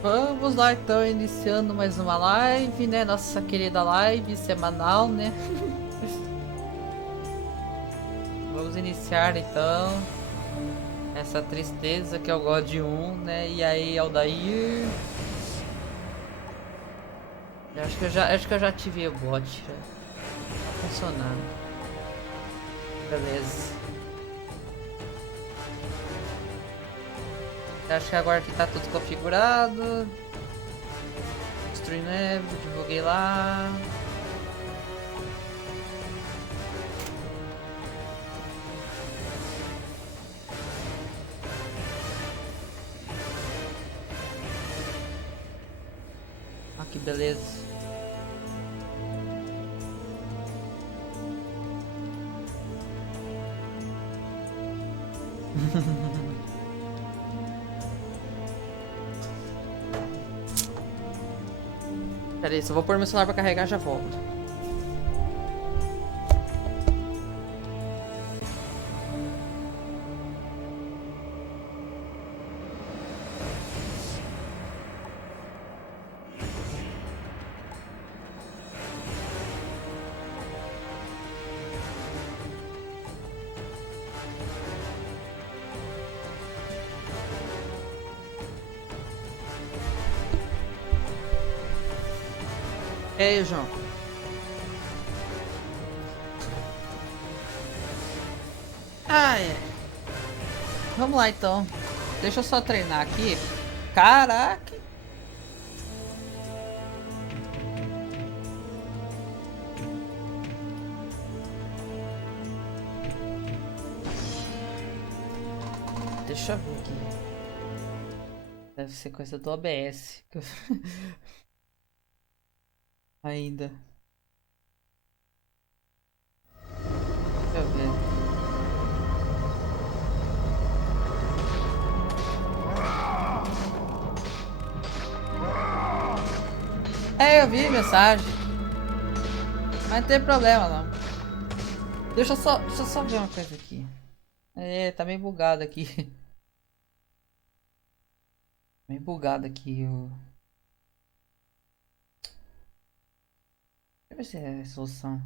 Vamos lá então, iniciando mais uma live, né? Nossa querida live semanal, né? Vamos iniciar então essa tristeza que eu gosto de um, né? E aí, Aldair? Eu acho que eu já ativei o bot, já tá funcionando. Beleza. Eu acho que agora que tá tudo configurado. Stream Lab, divulguei lá. Ah, que beleza. Pera aí, só vou pôr meu celular pra carregar e já volto. E aí, João? Ah, é. Vamos lá então. Deixa eu só treinar aqui. Caraca! Deixa eu ver aqui. Deve ser coisa do OBS. Ainda. Deixa eu ver. É, eu vi a mensagem. Mas não tem problema não. Deixa eu só ver uma coisa aqui. É, tá meio bugado aqui. Meio bugado aqui. Deixa eu ver se é a solução.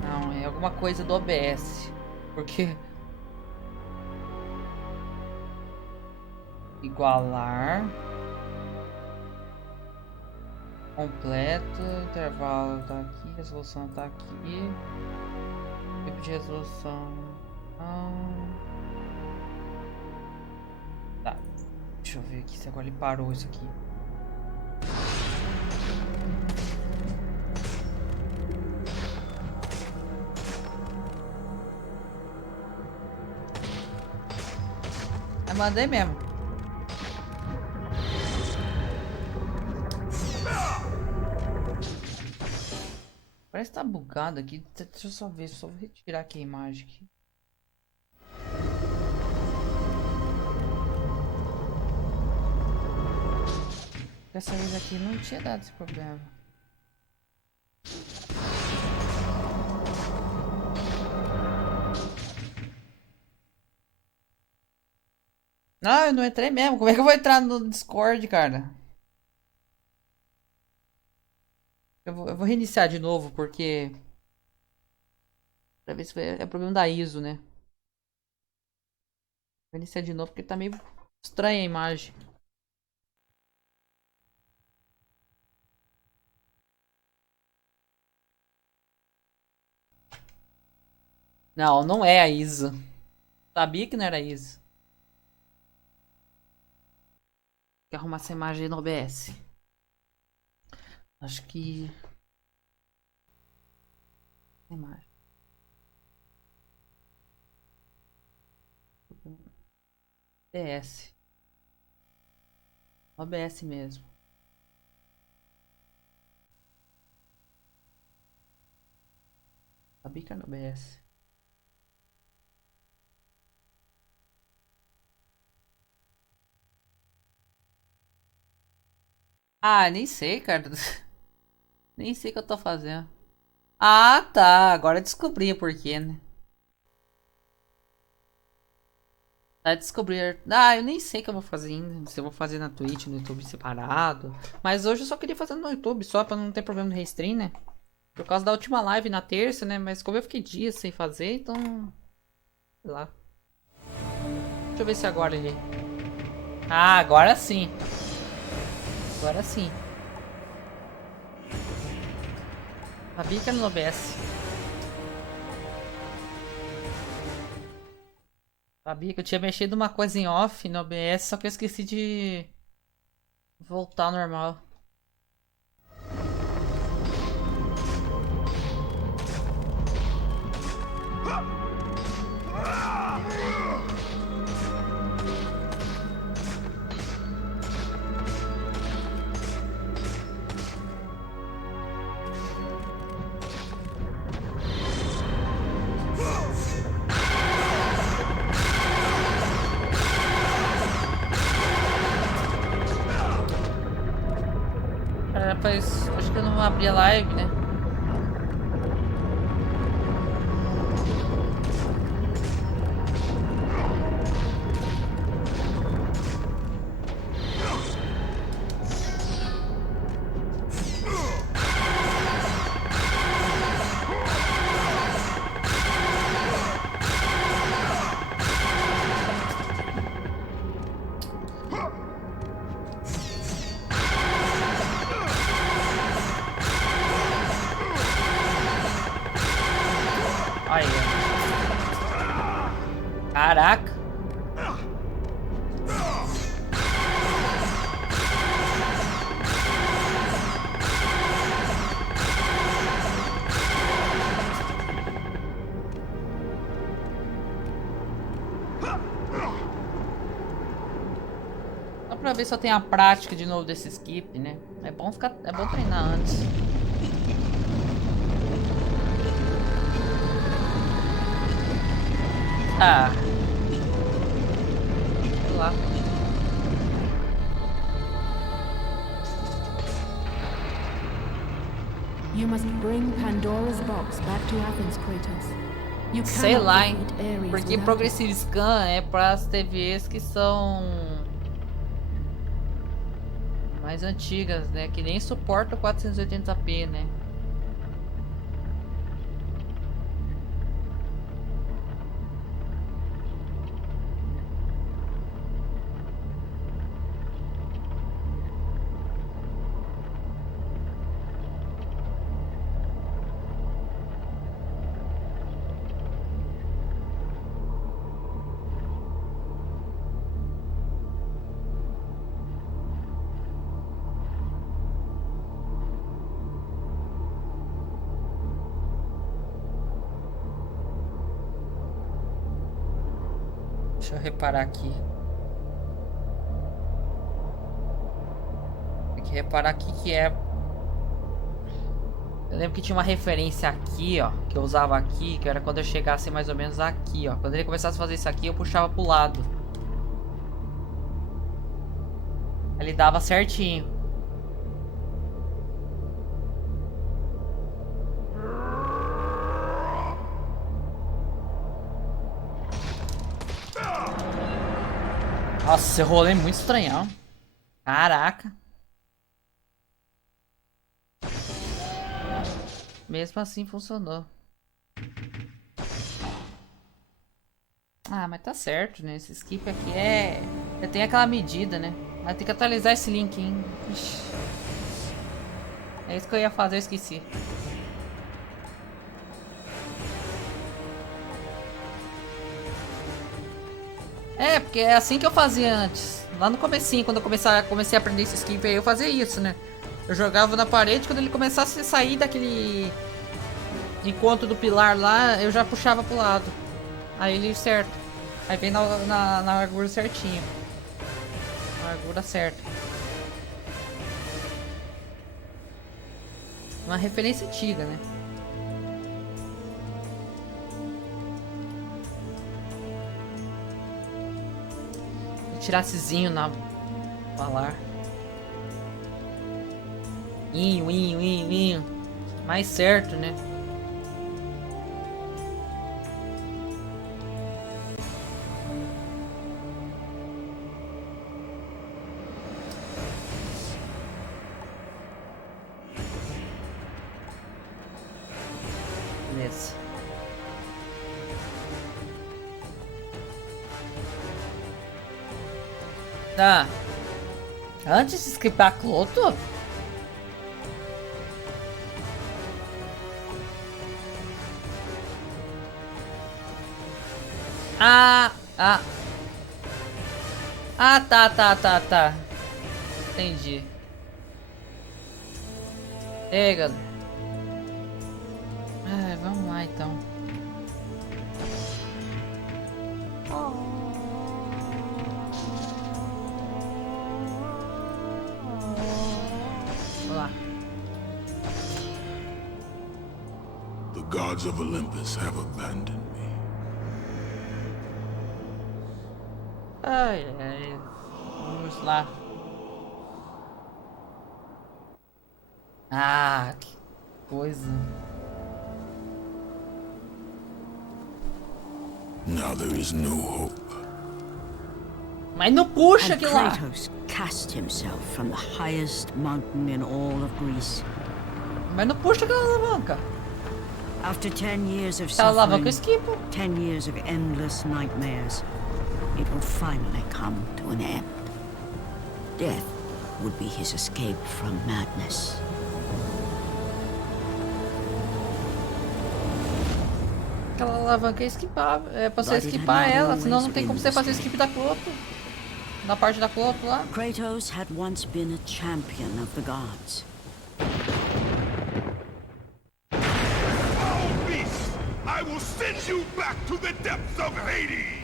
Não, é alguma coisa do OBS. Porque igualar. Completo. Intervalo tá aqui. Resolução tá aqui. Tipo de resolução. Tá. Deixa eu ver aqui se agora ele parou isso aqui. Eu mandei mesmo. Parece que tá bugado aqui. Deixa eu só ver. Só vou retirar aqui a imagem aqui. Dessa vez aqui não tinha dado esse problema. Não, eu não entrei mesmo. Como é que eu vou entrar no Discord, cara? Eu vou reiniciar de novo, porque... Pra ver se é problema da ISO, né? Vou iniciar de novo, porque tá meio estranha a imagem. Não, não é a ISO. Sabia que não era a ISO. Tem que arrumar essa imagem no OBS. Acho que... Imagem. OBS. OBS mesmo. Sabia que era no OBS. Ah, nem sei, cara. Nem sei o que eu tô fazendo. Ah, tá. Agora eu descobri por quê, né? A descobrir. Ah, eu nem sei o que eu vou fazer ainda. Se eu vou fazer na Twitch, no YouTube separado. Mas hoje eu só queria fazer no YouTube, só pra não ter problema de restream, né? Por causa da última live na terça, né? Mas como eu fiquei dias sem fazer, então. Sei lá. Deixa eu ver se agora ele. Ah, agora sim. Agora sim. Sabia que era no OBS. Sabia que eu tinha mexido uma coisa em off no OBS, só que eu esqueci de voltar ao normal. Rapaz, acho que eu não abri a live, né? Aí, ó. Caraca. Só pra ver se eu tenho a prática de novo desse skip, né? É bom treinar antes. Ah. Sei lá. You must bring Pandora's box back to Athens, Kratos. You Sei cannot lá, hein? defeat Ares Porque without Progressive Scan é para as TVs que são mais antigas, né? Que nem suporta 480p, né? Deixa eu reparar aqui. Tem que reparar aqui que é. Eu lembro que tinha uma referência aqui, ó, que eu usava aqui, que era quando eu chegasse mais ou menos aqui, ó. Quando ele começasse a fazer isso aqui, eu puxava pro lado. Ele dava certinho. Nossa, esse rolê é muito estranhão. Caraca. Mesmo assim funcionou. Ah, mas tá certo, né? Esse skip aqui é... Tem aquela medida, né? Mas tem que atualizar esse link, hein? Ixi. É isso que eu ia fazer, eu esqueci. É, porque é assim que eu fazia antes. Lá no comecinho, quando eu comecei a aprender esse skip aí, eu fazia isso, né? Eu jogava na parede, quando ele começasse a sair daquele encontro do pilar lá, eu já puxava pro lado. Aí ele certo. Aí vem na largura certinho. Na largura certa. Uma referência antiga, né? Vou tirar essezinho na falar. Inho. Mais certo, né? Tá. Antes de escapar Cloto? Ah, tá. Entendi. Ei, galera. Vamos lá então. Vamos lá. The gods of Olympus have abandoned me. Ai. Vamos lá. Ah, que coisa. Now there is no hope. Mas não puxa And aquilo lá. Kratos cast himself from the highest mountain in all of Greece. Mas não puxa aquela alavanca. After 10 years of Aquela alavanca eu suffering, esquipo. 10 years of endless nightmares, it would finally come to an end. Death would be his escape from madness. Aquela alavanca é esquipável. É pra você esquipar ela, senão não tem como você fazer skip da Cloto. Na parte da Cloto lá. Kratos had once been a champion of the gods. Foul beast! I will send you back to the depths of Hades!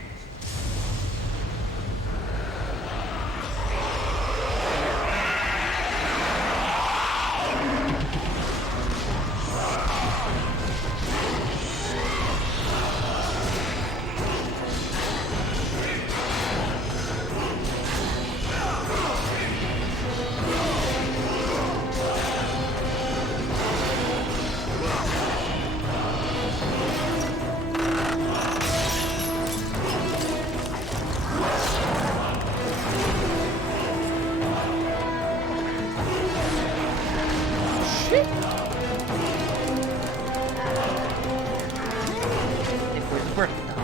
Depois do portão.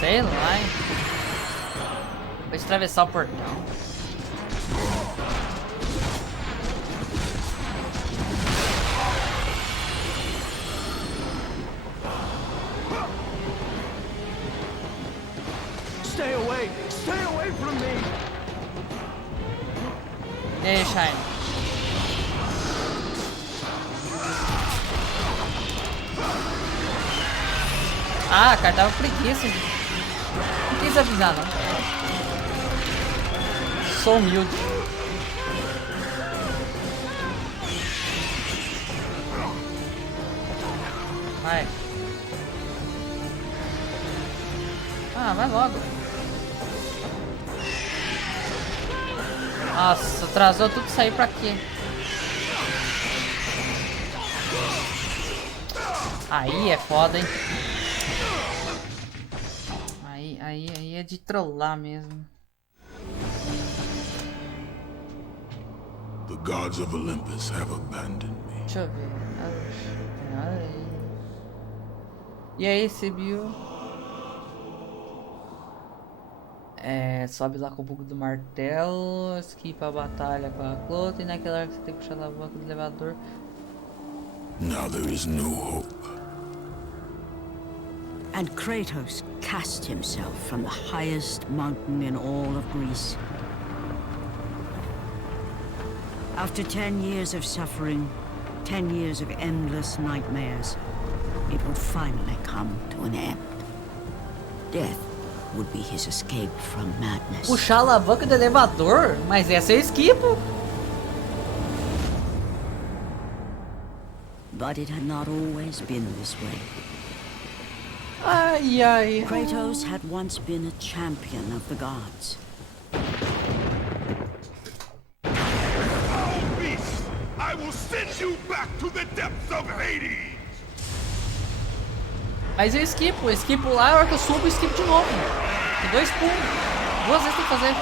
Sei lá, hein? Vou atravessar o portão. Stay away from me! E aí, Shine? Ah, cara, tava preguiça. Não quis avisar, não. Sou humilde. Vai. Ah, vai logo. Nossa, atrasou tudo isso aí pra quê? Aí é foda, hein? Aí é de trollar mesmo. The gods of Olympus have abandoned me. Deixa eu ver. E aí, Sibiu? Sobe lá com o bug do martelo, esquipa a batalha com a Cloto e naquela hora que você tem que puxar a alavanca do elevador. Now there is no hope. And Kratos cast himself from the highest mountain in all of Greece. After 10 years of suffering, 10 years of endless nightmares, it would finally come to an end. Death would be his escape from madness. Puxar a alavanca do elevador? Mas essa eu esquipo. But it had not always been this way. Ai. Kratos had once been a champion of the gods. Foul beast! I will send you back to the depths of Hades! Mas eu esquipo lá, a hora que eu subo, eu esquipo de novo. E 2 pulos. 2 vezes tem que fazer.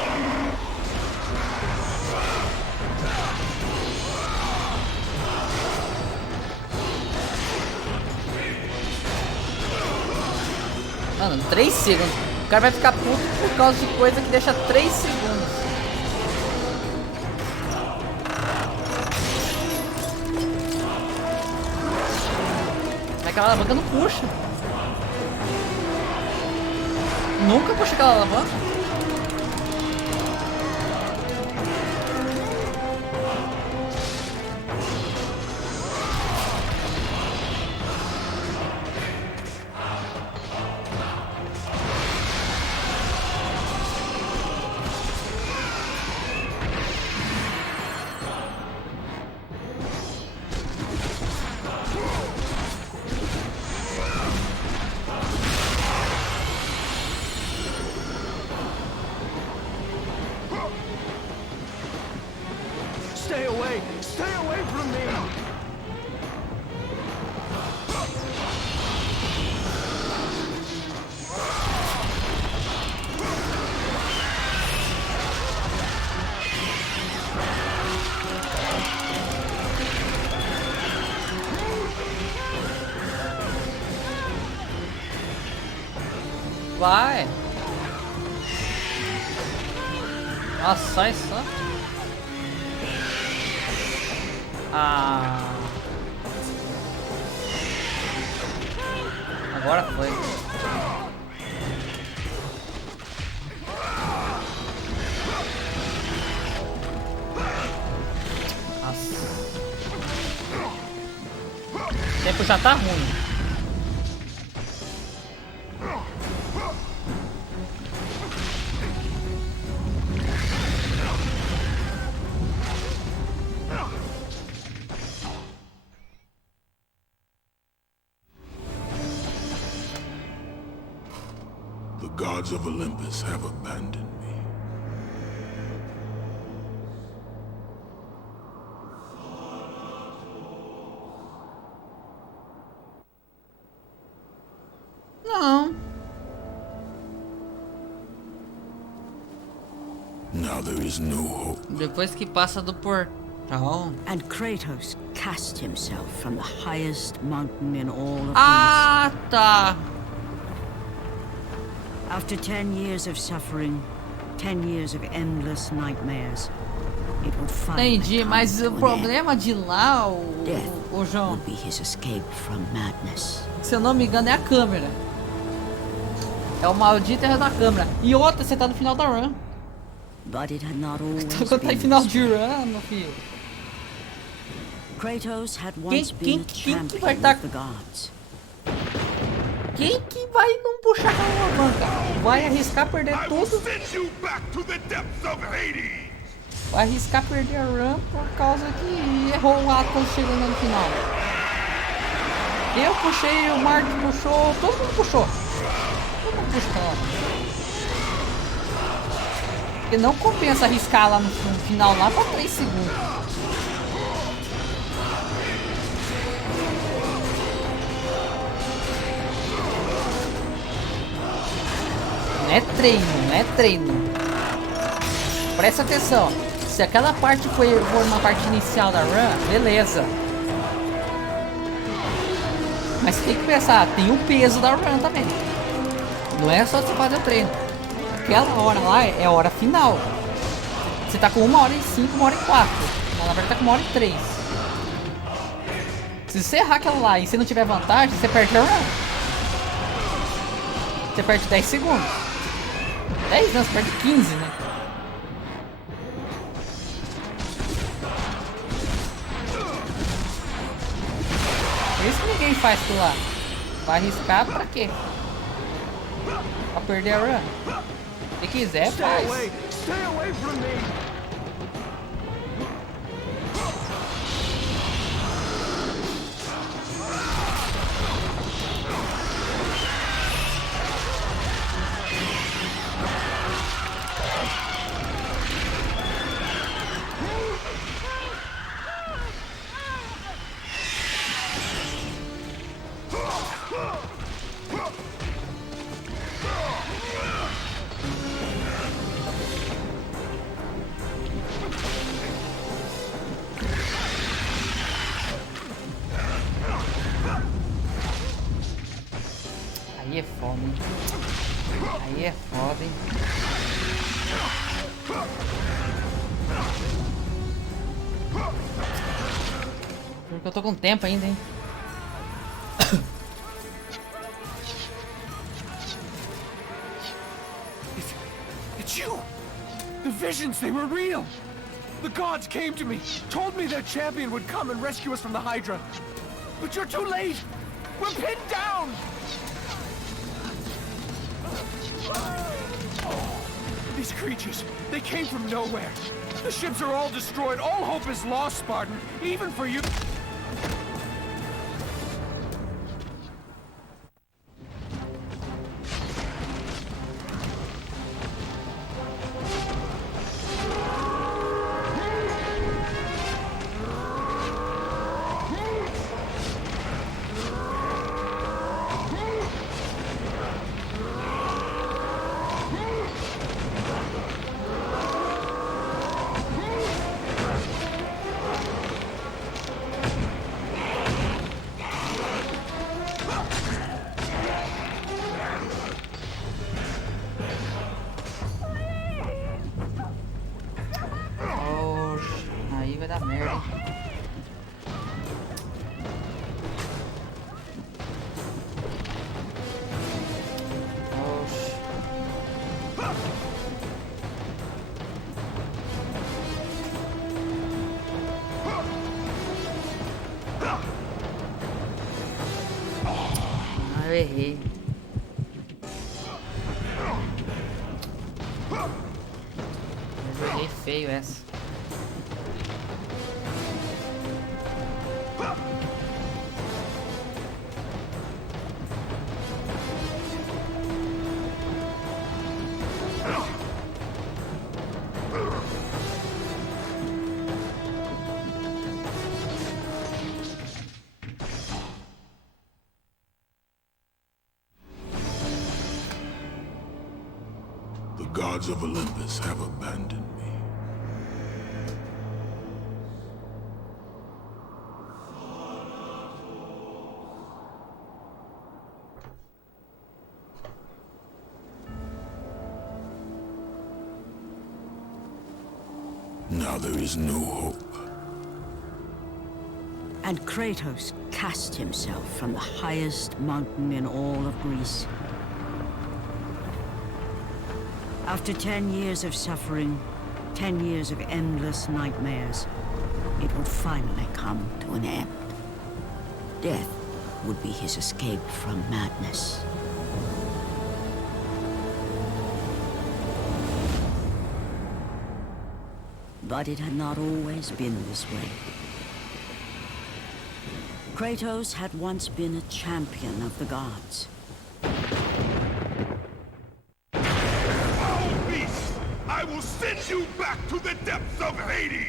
Mano, 3 segundos. O cara vai ficar puto por causa de coisa que deixa 3 segundos. Mas aquela alavanca não puxa. Nunca puxa aquela alavanca. Stay away from me! Vai! Nossa, sai só! Ah! Agora foi! Nossa! O tempo já tá ruim! The gods of Olympus have abandoned me. Não! Now there is no hope. Depois que passa do portão. And Kratos cast himself from the highest mountain in all of Ah, tá! Greece. After 10 years of suffering, 10 years of endless nightmares, it would finally Entendi, come mas to o an problema end. de lá, Death o João, would be his escape from madness. se eu não me engano, é a câmera. É o maldito erro da câmera. E outra, você tá no final da run. But it had not always Quando tá em been final this de way. run, meu filho. Kratos had once been a quem vai champion tá- of the gods. Quem que vai não puxar aquela alavanca? Vai arriscar perder I will tudo? send you back to the depths of Hades! Vai arriscar perder a run por causa que errou o Atlas chegando no final. Eu puxei, o Mark puxou, todo mundo puxou. Todo mundo puxou. Porque não compensa arriscar lá no final, lá pra 3 segundos. Não é treino, não é treino. Presta atenção. Se aquela parte for uma parte inicial da run, beleza. Mas você tem que pensar, tem o peso da run também. Não é só você fazer o treino. Aquela hora lá é a hora final. Você tá com 1h05, 1h04. Na verdade tá com 1h03. Se você errar aquela lá e você não tiver vantagem, você perde a run. Você perde 10 segundos. 10 não, você perde 15, né? Por isso que ninguém faz aquilo lá. Vai arriscar pra quê? Pra perder a run. Se quiser, faz. Stay away from me! Aí é foda, hein? Aí é foda, hein? Porque eu tô com tempo ainda, hein? It's you! The visions, they were real! The gods came to me, told me their champion would come and rescue us from the Hydra. But you're too late! We're pinned down! These creatures, they came from nowhere. The ships are all destroyed. All hope is lost, Spartan. Even for you. Aí vai dar merda, hein? Oxi. Ah, eu errei. Eu errei feio essa. The gods of Olympus have abandoned me. Now there is no hope. And Kratos cast himself from the highest mountain in all of Greece. After 10 years of suffering, 10 years of endless nightmares, it would finally come to an end. Death would be his escape from madness. But it had not always been this way. Kratos had once been a champion of the gods. Foul beast! I will send you back to the depths of Hades!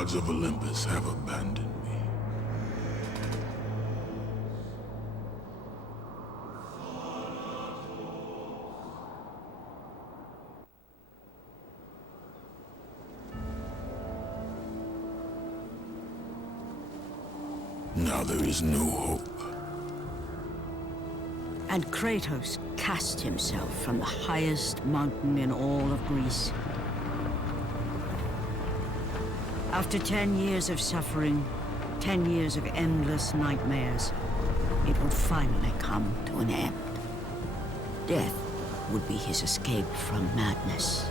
gods of Olympus have abandoned me. Now there is no hope. And Kratos cast himself from the highest mountain in all of Greece. After 10 years of suffering, 10 years of endless nightmares, it would finally come to an end. Death would be his escape from madness.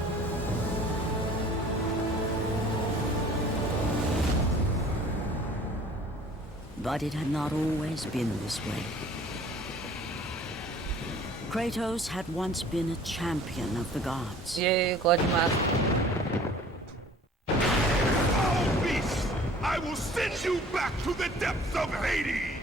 But it had not always been this way. Kratos had once been a champion of the gods. E aí, God Master. Foul beast! I will send you back to the depths of Hades!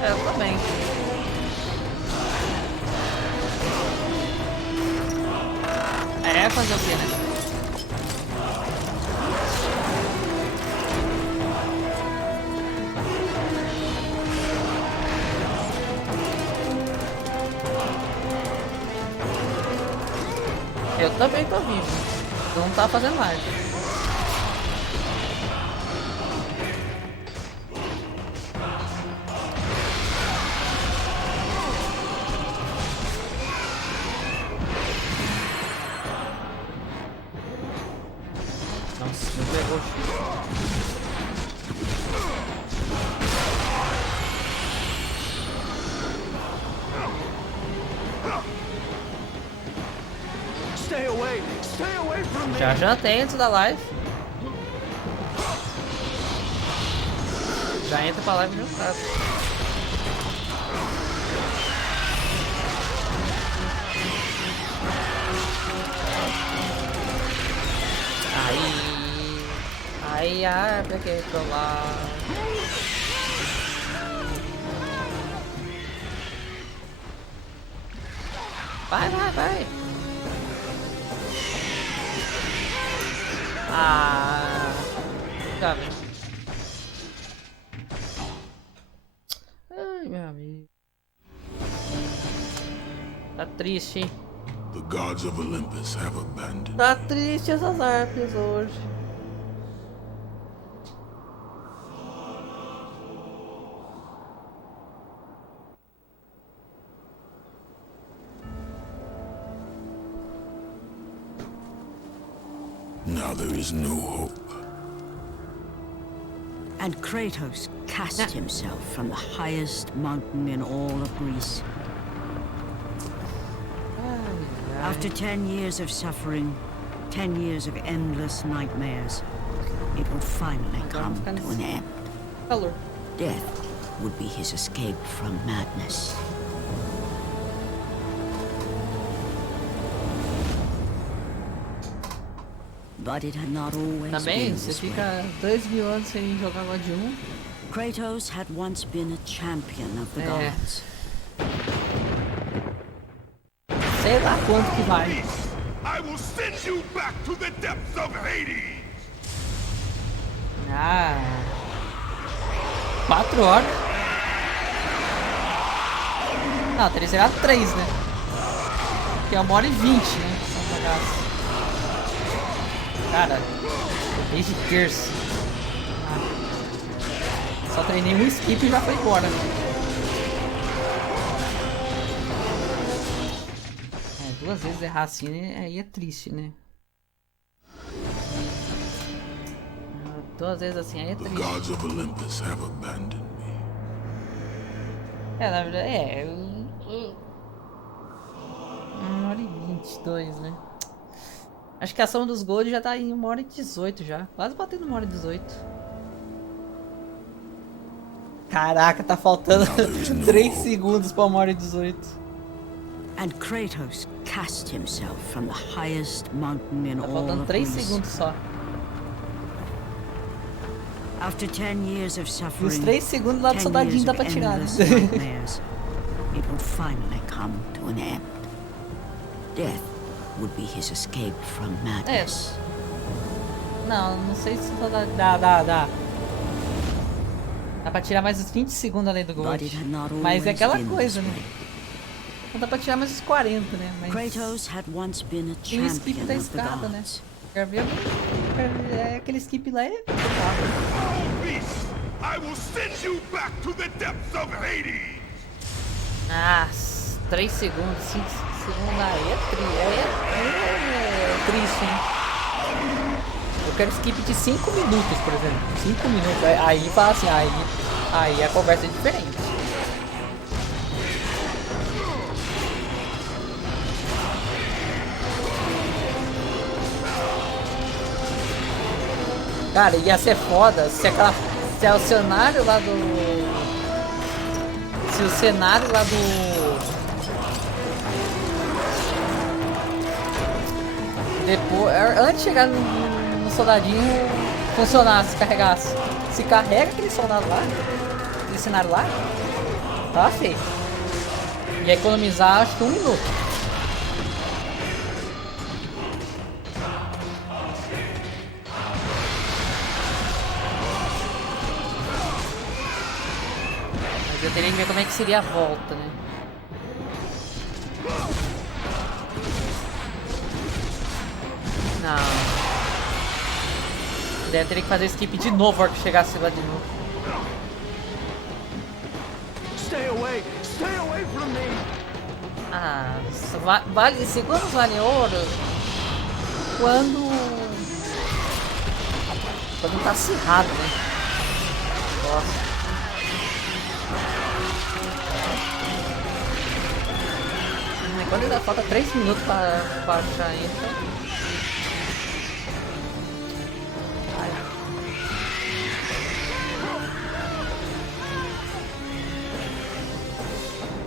Eu também. É fazer o quê, né? Eu também tô vivo. Não tá fazendo mais. Nossa, me pegou. Stay away from me. Já tem antes da live. Já entra pra live juntado. Aí a árvore que tô lá. Vai. Ah, tá vendo? Ai, meu amigo. Tá triste, hein? The gods of Olympus have abandoned. Tá triste essas árvores hoje. Now there is no hope. And Kratos cast himself from the highest mountain in all of Greece. After 10 years of suffering, 10 years of endless nightmares, it would finally come to an end. Calor. Death would be his escape from madness. But it had not always Também, been você this way. fica 2000 anos sem jogar God 1. Kratos had once been a champion of the gods. Sei lá quanto que vai. Beast! I will send you back to the depths of Hades! Ah. 4 horas. Não, teria que ser 3, né? Que é 1h20, né? Essa bagaça. Cara, desde terça. Ah. Só treinei um skip e já foi embora. É, 2 vezes errar assim, né? Aí é triste, né? 2 vezes assim, aí é The triste. gods of Olympus have abandoned me. É, na verdade, 1h22, né? Acho que a ação dos gols já tá em 1h18 já. Quase batendo 1h18. Caraca, tá faltando 3 segundos pra 1h18. And Kratos cast himself from the highest mountain in Tá all faltando of 3 Greece. segundos só. After 10 years of E os suffering, 3 segundos lá do 10 soldadinho years dá of pra tirar, né? endless nightmares, it would finally come to an end. Death would be his escape from madness. Não, não sei se dá. Dá pra tirar mais uns 20 segundos além do But Gold. it had not Mas é always aquela been coisa, this né? way. Não dá pra tirar mais uns 40, né? Mas Kratos had once been a tem o skip champion da of the escada, né? gods. Quer ver? Aquele skip lá é... All beasts, I will send you back to the depths of Hades! Ah, 3 segundos, 5 segundos. Aí é triste, hein? Eu quero skip de 5 minutos, por exemplo. 5 minutos. Aí fala assim, aí a conversa é diferente. Cara, ia ser foda se é o cenário lá do... Se o cenário lá do... Depois, antes de chegar no soldadinho, funcionasse, carregasse. Se carrega aquele soldado lá, aquele cenário lá, tá feito. Ia economizar acho que 1 minuto. Mas eu teria que ver como é que seria a volta, né? Não. Daí eu teria que fazer o skip de novo a hora que chegasse lá de novo. Stay away from me. Ah, vale, segundos vale ouro quando tá acirrado, né? Nossa. Quando ainda falta 3 minutos pra achar ainda.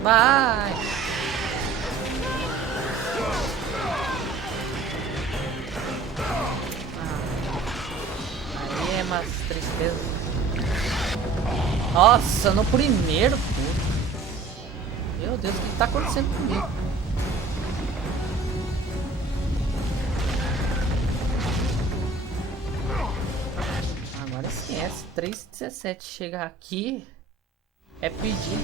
Vai! Aí é umas tristeza. Nossa, no primeiro, puto. Meu Deus, o que tá acontecendo comigo? Agora sim, S 317 chegar aqui é pedir.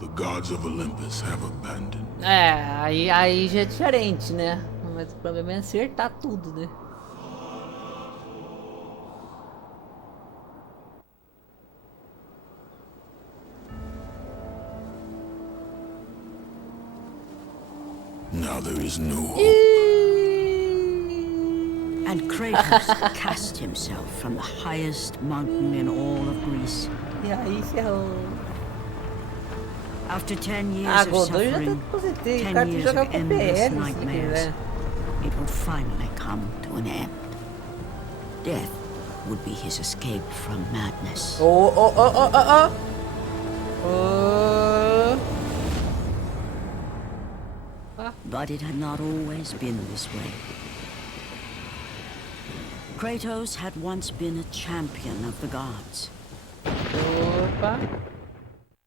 The gods of Olympus have abandoned. Aí já é diferente, né? Mas o problema é acertar tudo, né? Now there is no hope. And Kratos cast himself from the highest mountain in all of Greece. E aí ferrou. After 10 years of Godot já suffering, aposentei. O 10 cara tem que years jogar of com endless PL, se nightmares, quiser. it would finally come to an end. Death would be his escape from madness. Oh. But it had not always been this way. Kratos had once been a champion of the gods. Opa.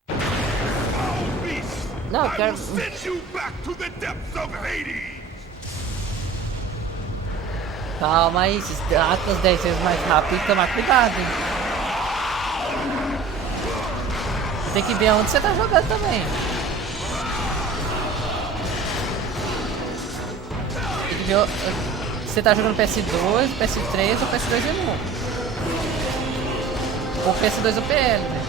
All beasts, Não, eu I quero... will send you back to the depths of Hades! Calma aí, se Atlas 10 vezes mais rápido, tomar cuidado, hein? Tem que ver onde você tá jogando também. Tem que ver se você tá jogando PS2, PS3 ou PS2 Emu. Ou PS2 ou PL, né?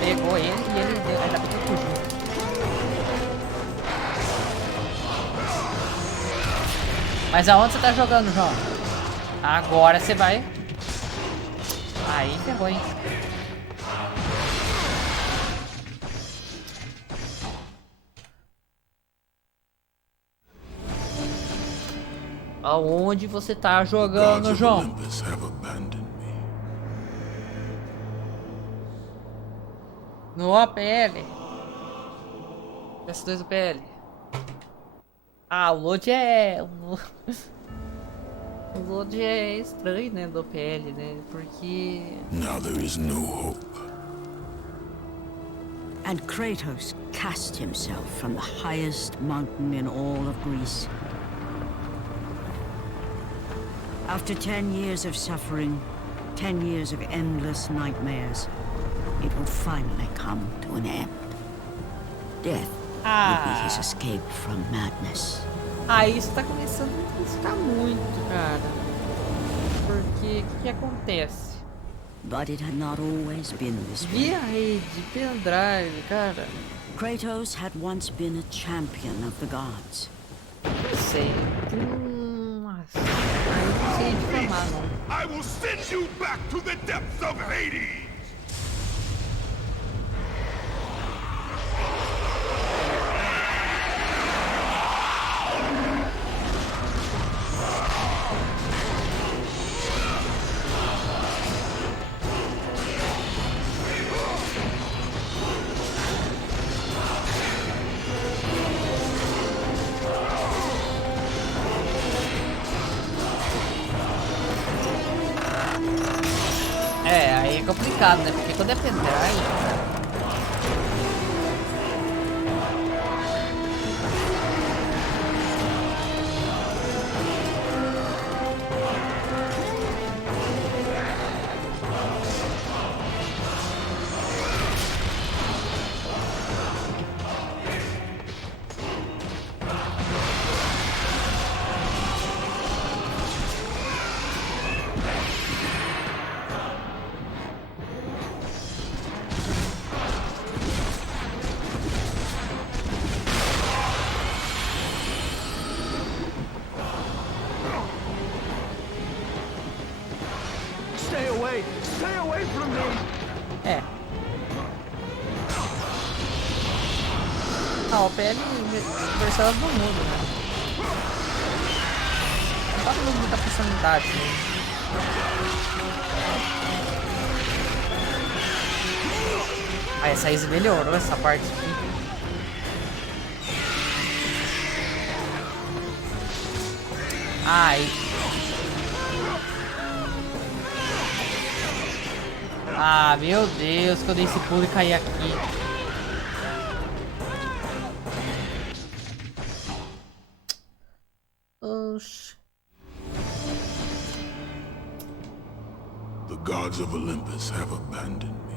Pegou ele e ele ainda bem que ele fugiu. Mas aonde você tá jogando, João? Agora você vai. Aí ferrou, hein? Aonde você tá Gods jogando, of João? Olympus have abandoned me. No OPL. PS2 OPL. Ah, o load é... O load é estranho, né, do OPL, né? Porque... Now there is no hope. And Kratos cast himself from the highest mountain in all of Greece. After 10 years of suffering, 10 years of endless nightmares, it would finally come to an end. Death would be his escape from madness. Ah, isso tá começando a ficar muito, cara. Porque, o que acontece? But it had not always been this way. Via rede, pendrive, cara. Kratos had once been a champion of the gods. Não sei. Nossa, eu não sei informar, não. I will send you back to the depths of Hades! É, aí é complicado, né? Porque quando é pendrive... Stay away from me! É. Ah, o PL versão do mundo, né? Não tá dando muita funcionalidade, né? Ah, essa Easy melhorou essa parte aqui. Ai. Ah, meu Deus, que eu dei esse pulo e caí aqui. Oxi. The gods of Olympus have abandoned me.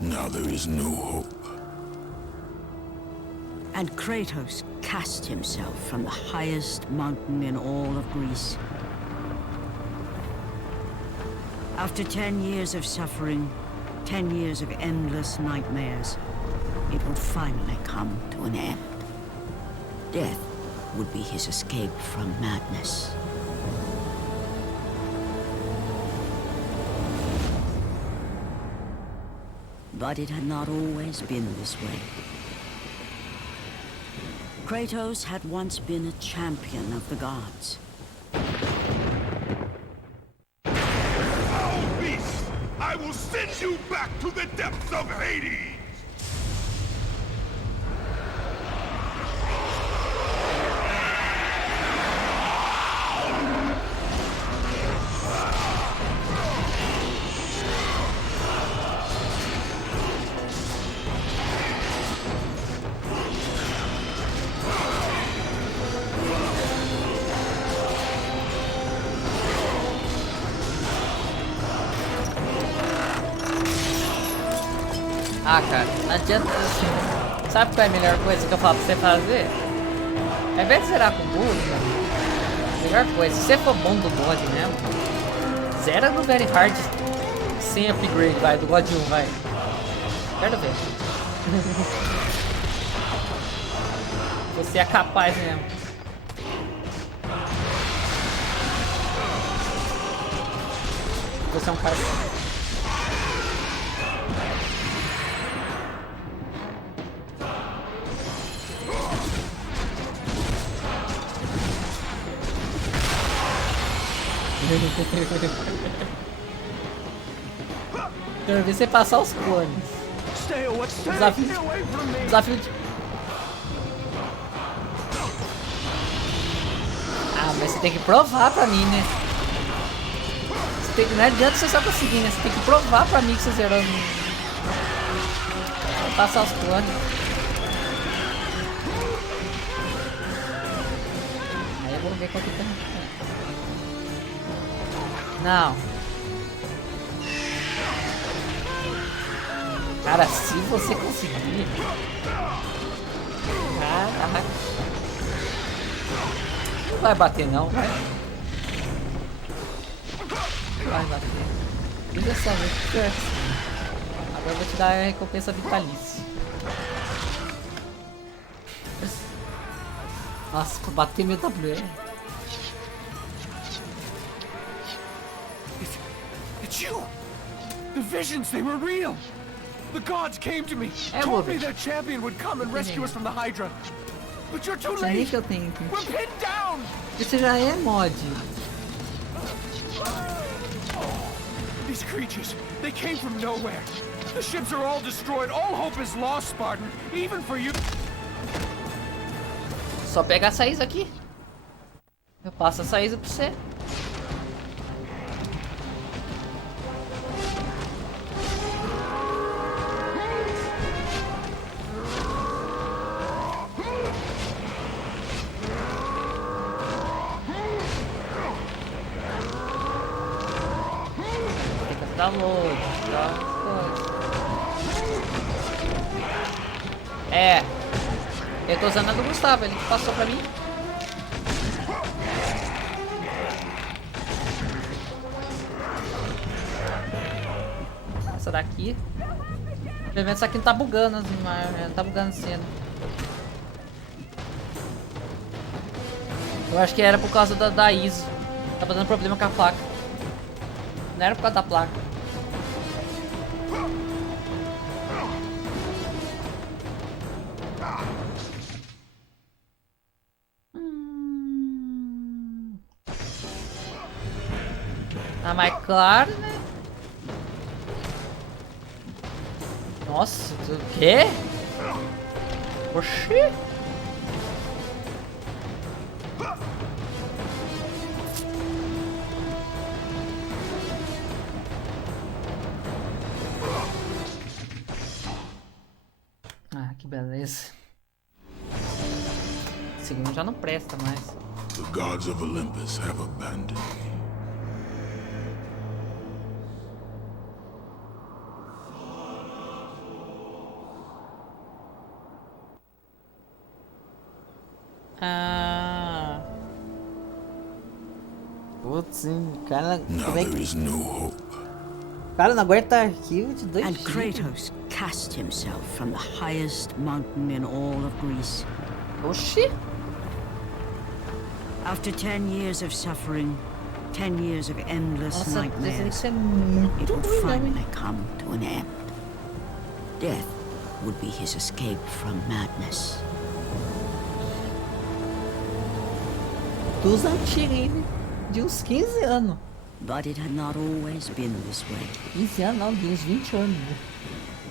Now there is no hope. And Kratos cast himself from the highest mountain in all of Greece. After 10 years of suffering, 10 years of endless nightmares, it would finally come to an end. Death would be his escape from madness. But it had not always been this way. Kratos had once been a champion of the gods. Foul beast! I will send you back to the depths of Hades! Ah, cara, não adianta assim. Sabe qual é a melhor coisa que eu falo pra você fazer? Ao invés de zerar com o burro, cara, a melhor coisa, se você for bom do God mesmo, zera no Very Hard sem upgrade, vai, do God 1, vai. Quero ver. Você é capaz mesmo. você é um cara. Quero ver você passar os clones. Desafio de... Ah, mas você tem que provar pra mim, né? Não adianta você só conseguir, né? Você tem que provar pra mim que você zerou. Vou passar os clones. Aí eu vou ver qual que tá. Não. Cara, se você conseguir. Caraca. Não vai bater não, vai. Vai bater. Liga só, meu. Agora eu vou te dar a recompensa vitalícia. Nossa, pra bater meu WR. It's you! The visions, they were real! The gods came to me, told me their champion would come and rescue us from the Hydra. But you're too late! Que eu tenho aqui. We're pinned down! Isso já é mod. These creatures, they came from nowhere. The ships are all destroyed. All hope is lost, Spartan. Even for you. Só pega essa isa aqui. Eu passo essa isa pra você. Dá load, dá coisa. É. Eu tô usando a do Gustavo, ele que passou pra mim. Essa daqui. Pelo menos essa aqui não tá bugando as imagens, não tá bugando a cena. Eu acho que era por causa da ISO. Tava dando problema com a placa. Não era por causa da placa. Ah, mas claro, né? Nossa, o quê? Oxi! Ah, que beleza. O segundo já não presta mais. The gods of Olympus have abandoned me. Ah. Putz, cara, Now there is no hope. Cara, não aguenta arquivo de 2 And GB. Kratos cast himself from the highest mountain in all of Greece. Oxi. After 10 years of suffering, 10 years of endless Nossa, nightmares, isso é muito it would ruim, né? finally come to an end. Death would be his escape from madness. Dos antigos ainda. De uns 15 anos. But it had not always been this way. 15 anos não, de uns 20 anos.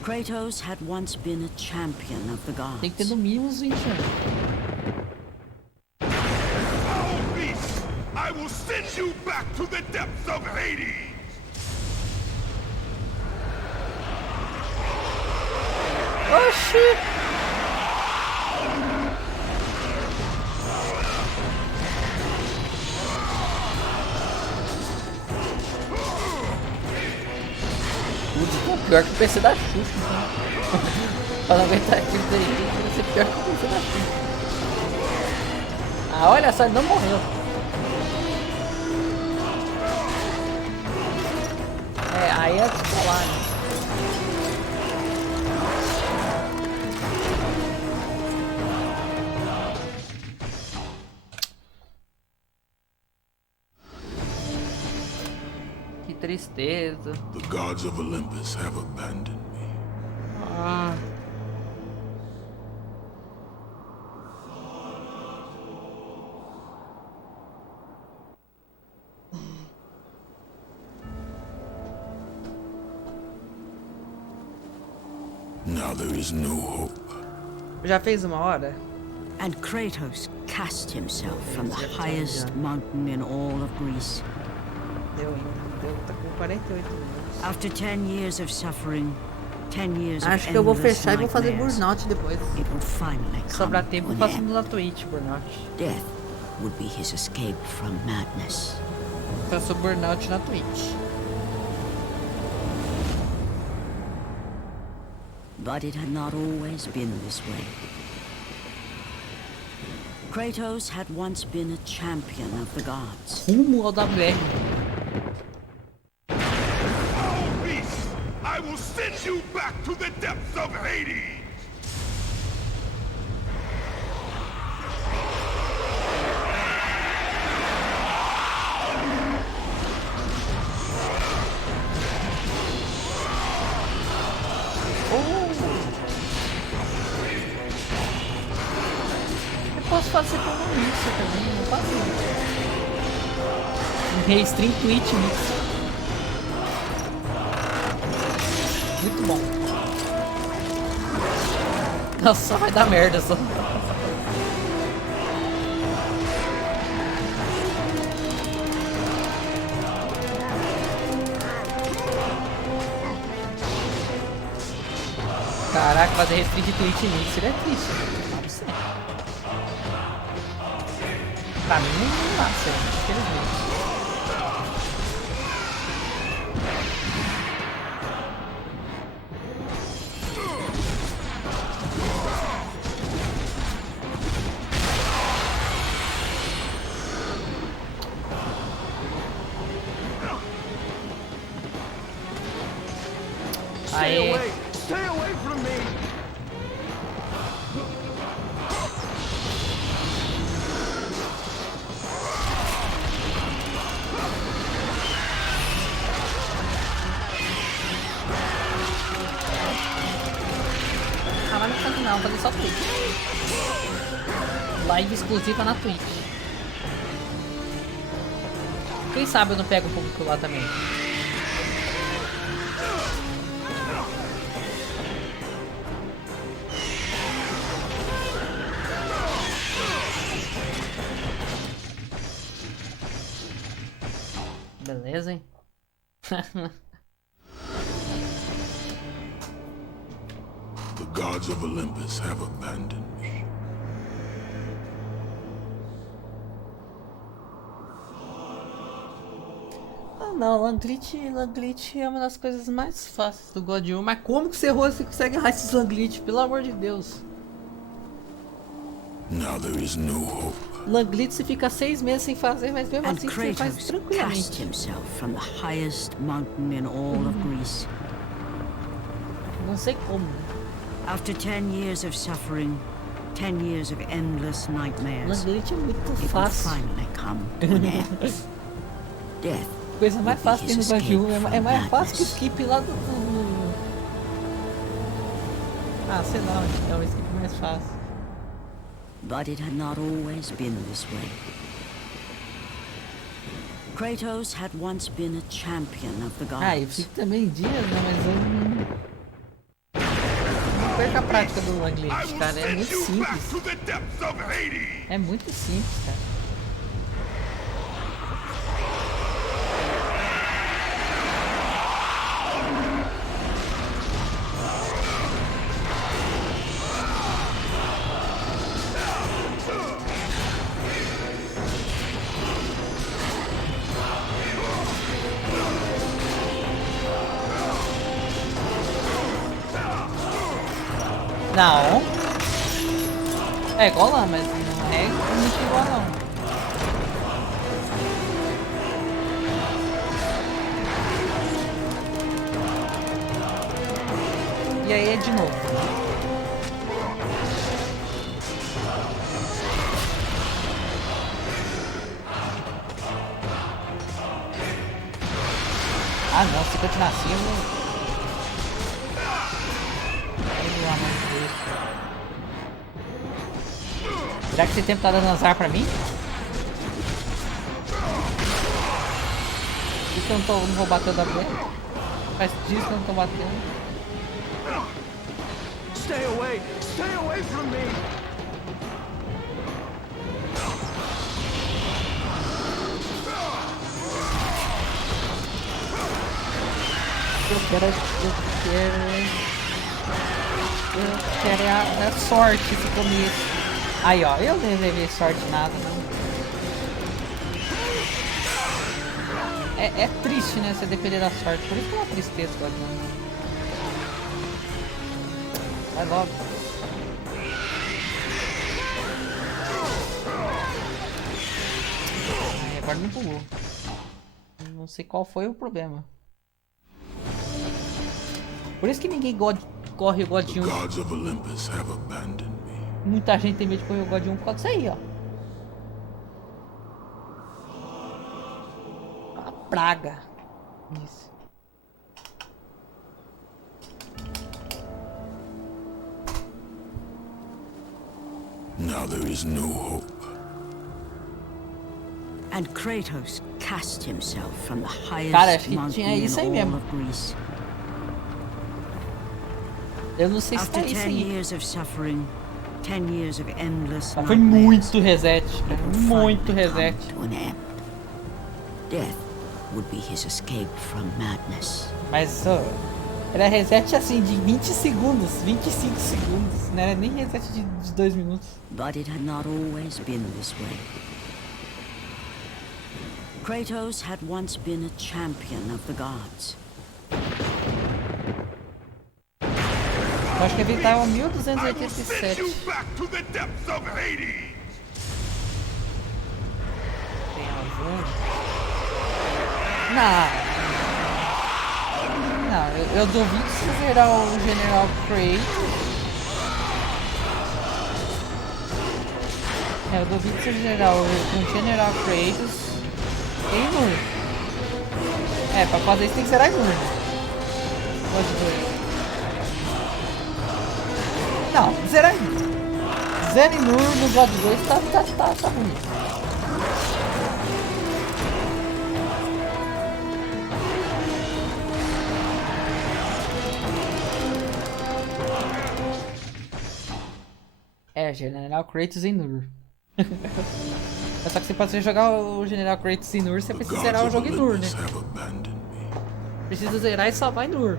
Kratos had once been a champion of the Tem que ter gods. no mínimo uns 20 anos. Foul beast! I will send you back to the depths of Hades! Oxi. Pior que o PC da Xuxa. Pra não aguentar aquilo daí, vai ser pior que o PC da Xuxa. Ah, olha só, ele não morreu. É, aí é de falar, né? Que tristeza. The gods of Olympus have abandoned me. Ah. Now there is no hope. Já fez 1 hora? And Kratos cast himself from the highest mountain in all of Greece. Deu ainda. Deu, tá com 48 minutos. After 10 years of suffering, 10 years of Acho que eu vou endless fechar e vou fazer nightmares, burnout depois. it would finally Se come sobrar tempo, to eu an faço end. no Twitch, burnout. Death would be his escape from madness. Faço burnout na Twitch. But it had not always been this way. Kratos had once been a champion of the gods. Rumo ao WR. Foul beast! I will send you back to the depths of Hades! Eu posso fazer como isso também, não faço isso. Restream Twitch mix. Muito bom. Nossa, vai dar merda só. Caraca, fazer restream de Twitch mix é triste. Não sei. Pra mim não dá certo, infelizmente. Aê. Stay away from me! Ah, mas não tanto não, vou fazer só Twitch. Live exclusiva na Twitch. Quem sabe eu não pego o público lá também. Beleza, hein? The gods of Olympus have abandoned me. Ah não, Langlitch é uma das coisas mais fáceis do God 1. Mas como que você errou e você consegue errar esses Langlitch? Pelo amor de Deus. Now there is no hope. Langlitch você fica 6 meses sem fazer, mas mesmo And assim você faz Kratos cast tranquilamente. himself from the highest mountain in all of Greece. Não sei como. After 10 years of suffering, 10 years of endless nightmares, Langlitch é muito it would fácil. finally come to an end. Death Coisa mais would be fácil que his no God 1. escape É mais from fácil que o madness. skip lá do... Ah, sei lá, é o skip mais fácil. But it had not always been this way. Kratos had once been a champion of the Ah, eu gods. fico também em dias, né? Mas eu não perco a prática do I Langlitch, will cara. É send muito you back simples. to the depths of Hades! É muito simples, cara. Não. É igual lá, mas não é muito igual não. E aí é de novo. Ah não, se continuar assim eu vou... Vamos lá, mano. Será que esse tempo tá dando azar pra mim? Por que eu não vou bater o W? Faz dias que eu não tô batendo. Stay away! Stay away from me! Eu quero a sorte esse começo. Aí ó, eu nem levei sorte nada não. É triste, né, você depender da sorte, por isso que é uma tristeza agora. Vai logo. Ai, agora não pulou. Não sei qual foi o problema. Por isso que ninguém corre o God 1. Muita gente tem medo de correr o God 1 por causa disso aí, ó. Uma praga. Isso. Now there is no hope. And Kratos cast himself from the highest Cara, acho que mountain tinha in isso aí all mesmo. of Greece. Eu não sei se After tá isso 10 aí. years of suffering, 10 years of endless Foi nightmares, muito reset, it cara. would Muito finally reset. come to an end. Death would be his escape from madness. Mas ó, era reset assim de 20 segundos, 25 segundos. Não era nem reset de 2 minutos. But it had not always been this way. Kratos had once been a champion of the gods. Eu acho que ele tava I will 1287. send you back to the depths of Hades. Tem razão. Não, eu duvido se zerar o General Kratos. Eu duvido se zerar o General Kratos em Nur. Pra fazer isso tem que zerar em Nur. Pode ver. Não, zerar em Nur. Zero em Nur no God 2 tá ruim. General Kratos em Nur. Só que você pode jogar o General Kratos em Nur, você precisa zerar o jogo em Nur, né? Precisa zerar e salvar em Nur.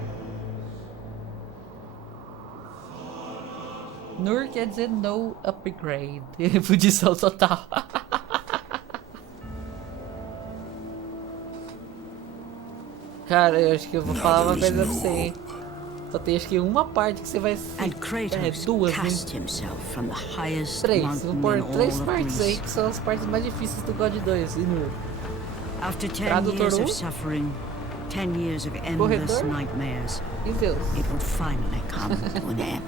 Nur quer dizer no upgrade. Fundição total. Cara, eu acho que eu vou falar uma coisa pra você, hein? Só tem acho que uma parte que você vai And Kratos duas, né? cast himself from the highest Três, mountain vou in pôr all 3 of partes aí Greece. que são as partes mais difíceis do God 2 e Nur. After 10 Tradutor years of 1. suffering, 10 years of endless Corretor. nightmares, E Deus. it would finally come to an end.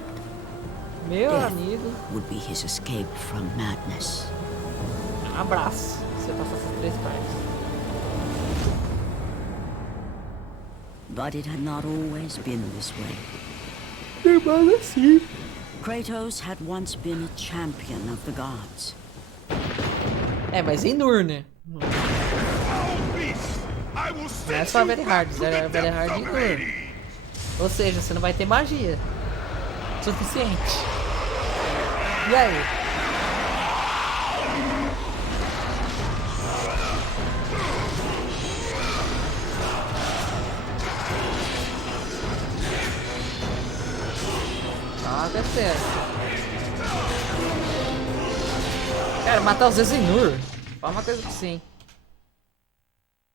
Meu Death amigo, would be his escape from madness. abraço. Você passa essas 3 partes. But it had not always been this way. Irmão, assim. Kratos had once been a champion of the gods. Mas em Nur, né? All beasts, I will Não é send só you Very back Hard, to the é Very depths Hard of em Nur. Hades. Ou seja, você não vai ter magia suficiente. E aí? Ah, deve ser essa. Cara, matar os Zeus em Nur. Fala uma coisa pra você, hein?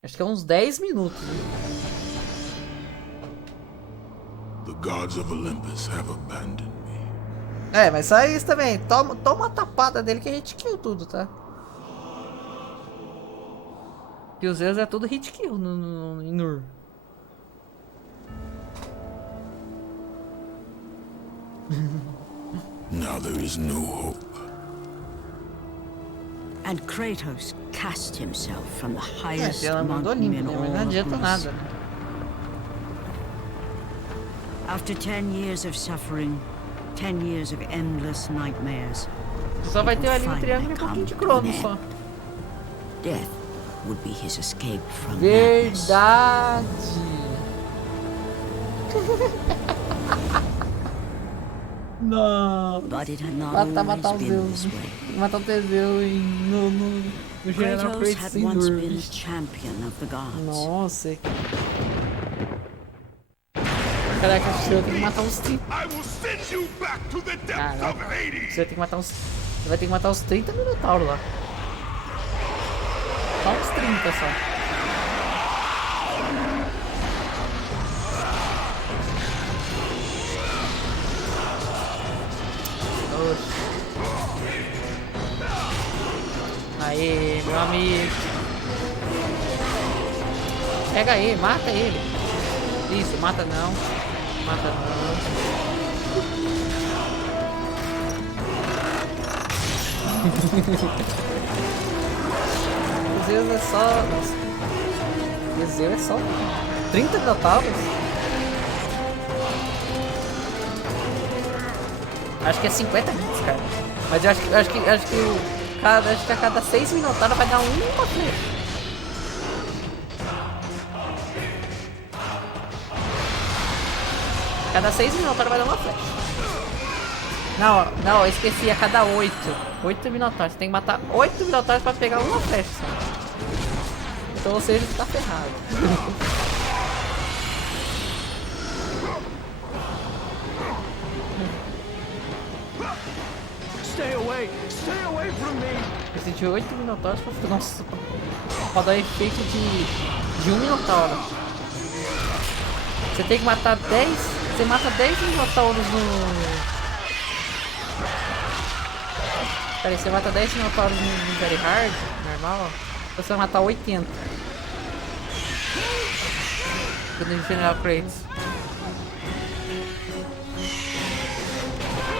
Acho que é uns 10 minutos. Né? The gods of Olympus have abandoned me. Mas só isso também. Toma uma tapada dele que a gente kill tudo, tá? E os Zeus é tudo hit kill em Nur. Now there is no hope. And Kratos cast himself from the highest Ela mandou mountain limpo, in né? Mas não all of adianta Greece. nada, né? After 10 years of suffering, 10 years of endless nightmares, Só vai ter ali um finally triângulo e um pouquinho come de to an crono end. só. Death would be his escape from madness. Verdade. Não. But it had not Matar always o been Zeus. this way. Matar o Teseu no General Kratos Kratos had sem once dor. been champion of the gods. Nossa. Caraca, o senhor tem que matar os 30. I will send you back to the depths Caraca. of Hades. Você vai ter que matar uns. Você vai ter que matar os 30 minotauros lá. Só uns 30 só. Oxi. Aê, meu amigo. Pega ele, mata ele. Isso, mata não. Mata não. O Zeus é só. Nossa. O Zeus é só 30 minotauros? Acho que é 50 bits, cara. Mas eu acho que a cada 6 minotauros vai dar uma flecha. Cada 6 minotauros vai dar uma flecha. Não, eu esqueci, a cada 8. 8 minotauros. Você tem que matar 8 minotauros pra pegar uma flecha só. Então, ou seja, você tá ferrado. Stay away from me! Preciso de 8 minotauros pra... Nossa, pra dar efeito de 1 minotauro. Você tem que matar 10... Você mata 10 minotauros no... Pera aí, você mata 10 minotauros no Very Hard, normal, você vai matar 80. No General Kratos.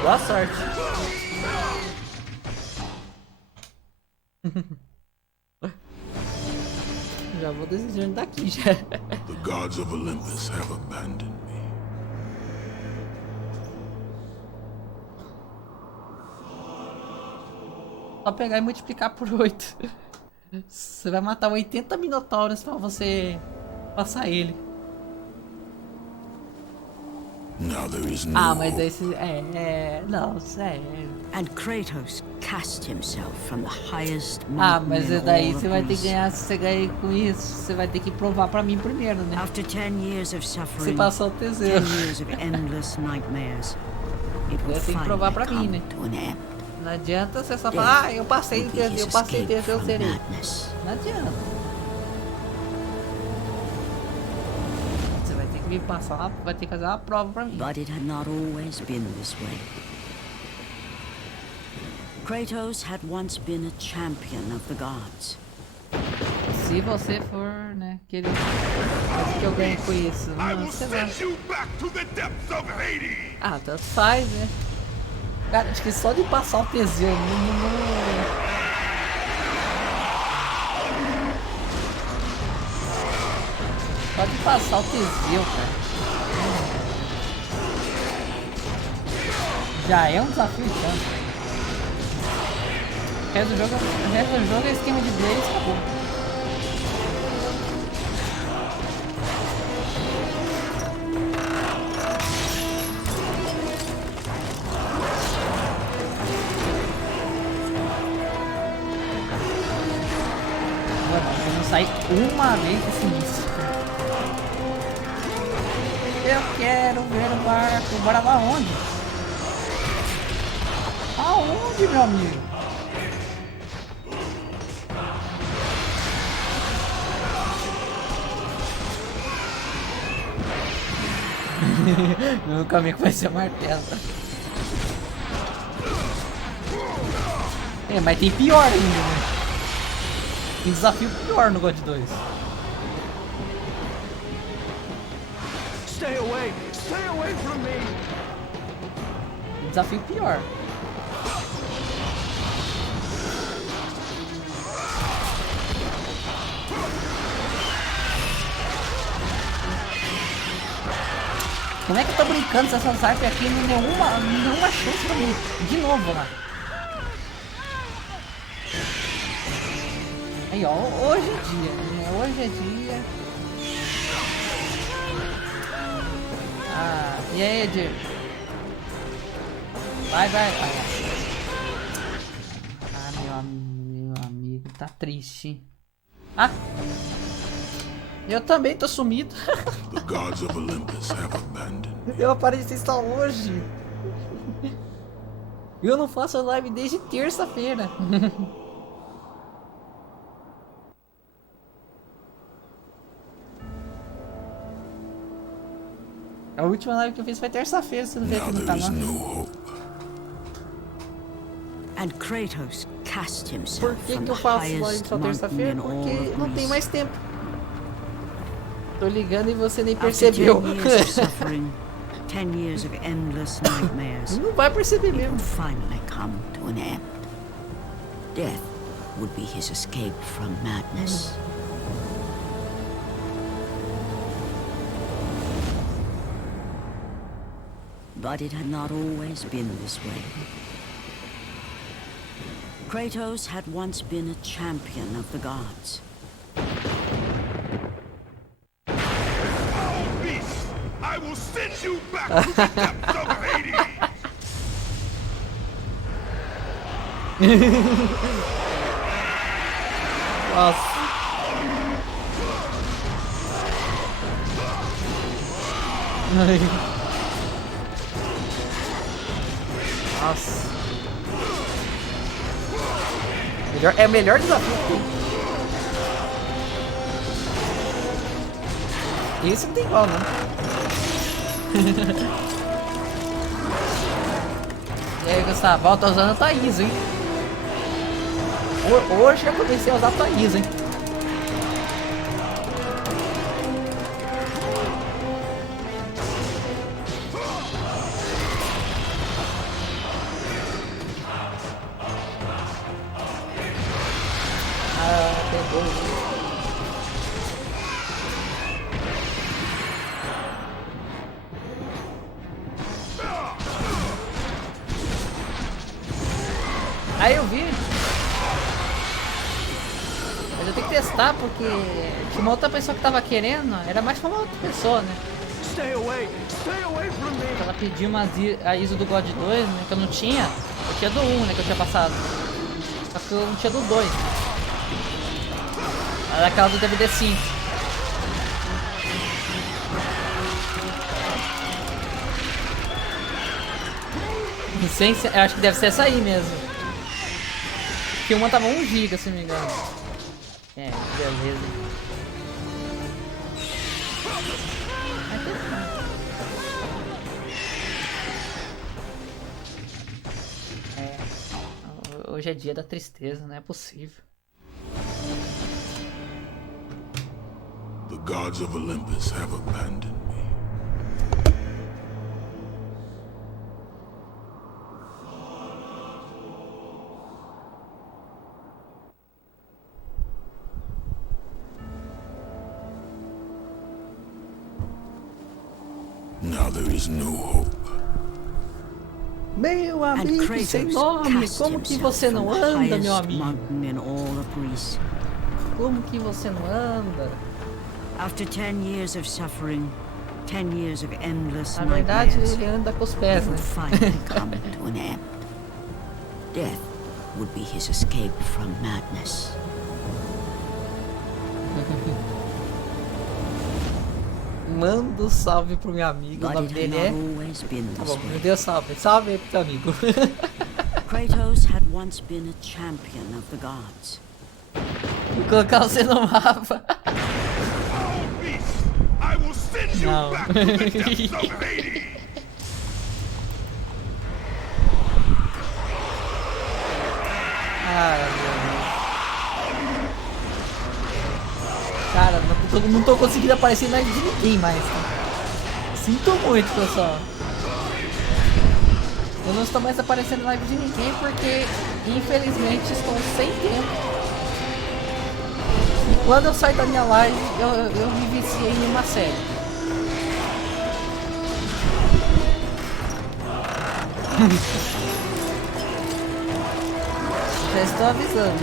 Boa sorte. Já vou desistir daqui já. The gods of Olympus have abandoned me. Só pegar e multiplicar por 8. Você vai matar 80 minotauros pra você passar ele. Now there is no Ah, mas hope. esse... Não, sério. And Kratos cast himself from the highest Ah, mountain mas in daí all você of vai ter que Greece. ganhar, se você ganhar com isso, você vai ter que provar pra mim primeiro, né? After 10 years of Você suffering, passou o 10 Teseu. years of endless nightmares, it would Eu tenho que finally provar pra mim, come né? to an end. Não adianta você só falar, ah, eu passei o Would be Teseu, his eu passei o escape Teseu, eu from serei. madness. Não adianta. Você vai ter que me passar, vai ter que fazer uma prova pra mim. But it had not always been this way. Kratos had once been a champion of the gods. Se você for, né, querer... Mas o que eu ganho com isso? I Não, will sei lá. send you back to the depths of Hades. Ah, tanto faz, né? Cara, acho que só de passar o Teseu, Só de passar o Teseu, cara. Já é um desafio, então. O resto do jogo é esquema de Blaze, acabou. Eu não saí uma vez desse início. Eu quero ver o barco. Bora lá onde? Aonde, meu amigo? No caminho vai ser martelo. É, mas tem pior ainda, né? Tem desafio pior no God 2. Stay away from me! Desafio pior. Como é que eu tô brincando se essas harpas aqui não deu nenhuma chance pra mim? De novo lá. Aí, ó, hoje é dia, né? Hoje é dia. Ah, e aí, Edir? Vai. Ah, meu amigo, tá triste. Ah! Eu também tô sumido. The gods of Olympus have abandoned me. Eu apareci só hoje. Eu não faço live desde terça-feira. A última live que eu fiz foi terça-feira, você não vê Now aqui no there is canal. no hope. And Kratos cast Por himself que from que eu the faço live highest só mountain terça-feira? in all Porque of não tem Greece. mais tempo. Tô ligando e você nem After percebeu. 10 years of suffering, 10 years of endless nightmares, Não vai perceber it mesmo. would finally come to an end. Death would be his escape from madness. But it had not always been this way. Kratos had once been a champion of the gods. Foul beast! I will send you back to the depths of Hades! Nossa. Ai. Nossa. É o melhor desafio que tem. Esse não tem igual, não. E aí, Gustavo, volta usando a Thaís, hein? Hoje eu comecei a usar a Thaís, hein? Ah, pegou. Aí eu vi. Mas eu tenho que testar porque tinha uma outra pessoa que tava querendo, era mais pra uma outra pessoa, né? Stay away from me. Ela pediu a ISO do God 2, né? Que eu não tinha. Eu tinha do 1, né? Que eu tinha passado. Só que eu não tinha do 2. Era aquela do DVD 5. Licença, eu acho que deve ser essa aí mesmo. Que uma tava 1 GB, se não me engano. É, beleza. Hoje é dia da tristeza, não é possível. The gods of Olympus have abandoned me. Now there is no hope. Meu And amigo, Kratos sem nome, cast como que himself você from não the anda, highest meu amigo? mountain in all of Greece. Como que você não anda? After 10 years of suffering, 10 years of endless Na verdade, nightmares, ele anda com os it pés, né? would finally come to an end. Death would be his escape from madness. Manda um salve pro meu amigo, o But nome it had dele not é... always been Tá this bom, meu way. Deus, salve. Salve aí pro teu amigo. Kratos had once been a champion of the gods. Vou colocar você no mapa. Foul beast! I will send you No. back to the depths of Hades! Ai, meu Deus. Cara, não tô conseguindo aparecer na de ninguém mais. Tá? Sinto muito, pessoal. Eu não estou mais aparecendo na live de ninguém porque, infelizmente, estou sem tempo. E quando eu saio da minha live, eu me viciei em uma série. Já estou avisando.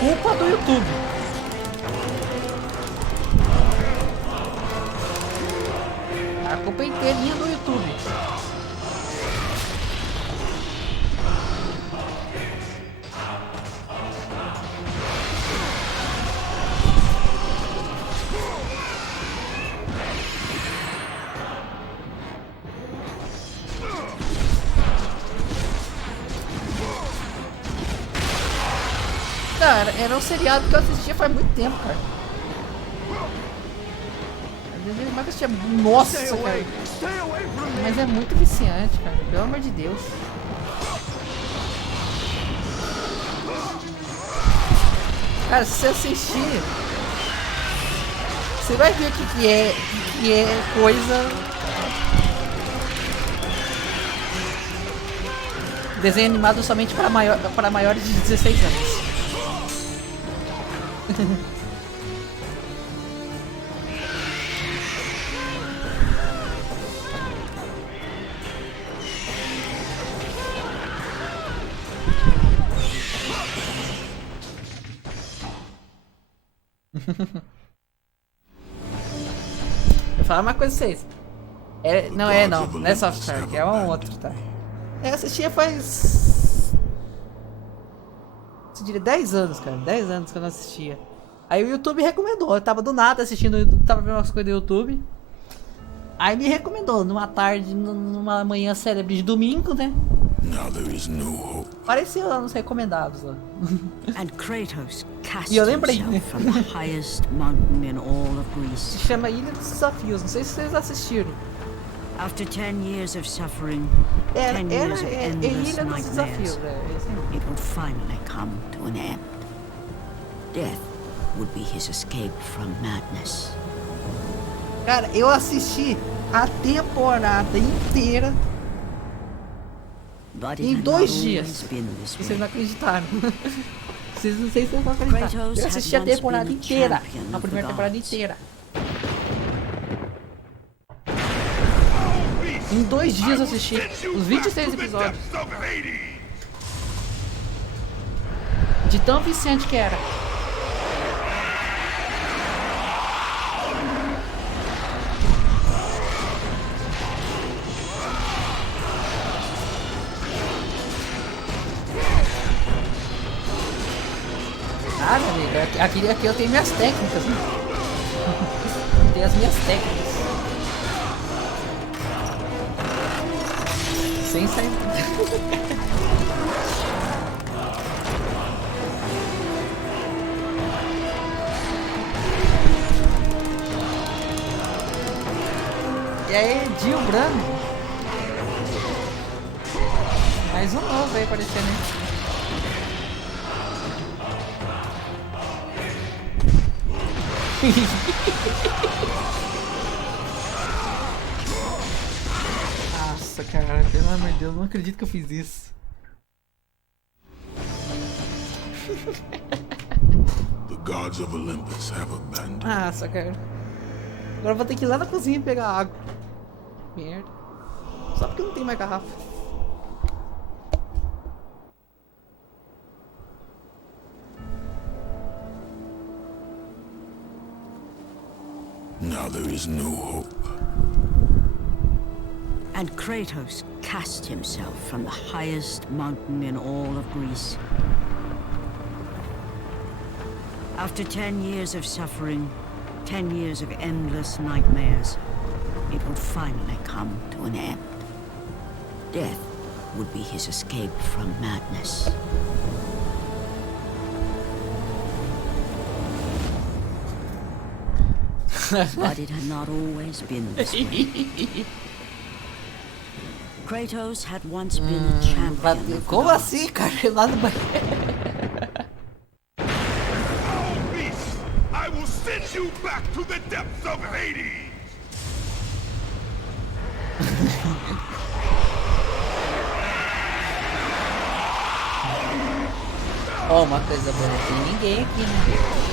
Culpa do YouTube. A culpa é inteirinha do YouTube. Cara, era um seriado que eu assistia faz muito tempo, cara. Mas eu assistia... Nossa, cara. Mas é muito viciante, cara. Pelo amor de Deus. Cara, se você assistir, você vai ver o que é coisa... Desenho animado somente para maiores de 16 anos. Eu falo uma coisa pra vocês. Não é Soft Park, é um outro, tá? Eu assistia faz... Eu diria 10 anos, cara. 10 anos que eu não assistia. Aí o YouTube recomendou. Eu tava do nada assistindo, tava vendo umas coisas do YouTube. Aí me recomendou, numa tarde, numa manhã célebre de domingo, né? Apareceu lá nos recomendados lá. And Kratos cast E eu lembrei. himself from the highest mountain in all of Greece. Se chama Ilha dos Desafios, não sei se vocês assistiram. After 10 years of suffering, É 10 years of endless Ilha dos Desafios, nightmares, it would finally come to an end. Death would be his escape from madness. Cara, eu assisti a temporada inteira But it em had 2 not dias. always been this Vocês way. não acreditaram. Vocês não sei se vocês vão acreditar. Eu assisti a temporada inteira. A primeira temporada inteira. Em 2 dias eu assisti os 26 episódios. De tão viciante que era. Ah, meu amigo, aqui eu tenho minhas técnicas, né? Tenho as minhas técnicas. Sem sair. E aí, Dio Brando. Mais um novo aí aparecendo, hein? Nossa, cara, pelo amor de Deus, não acredito que eu fiz isso. The gods of Olympus have abandoned. Nossa, cara. Agora eu vou ter que ir lá na cozinha pegar água. Merda. Só porque não tem mais garrafa. Now there is no hope. And Kratos cast himself from the highest mountain in all of Greece. After 10 years of suffering, 10 years of endless nightmares, it would finally come to an end. Death would be his escape from madness. But it had not always been this way. Kratos had once been a champion of the Como gods. assim, cara? Lá no banheiro. Foul beast! I will send you back to the depths of Hades! Ó, uma coisa boa, não tem ninguém aqui, né?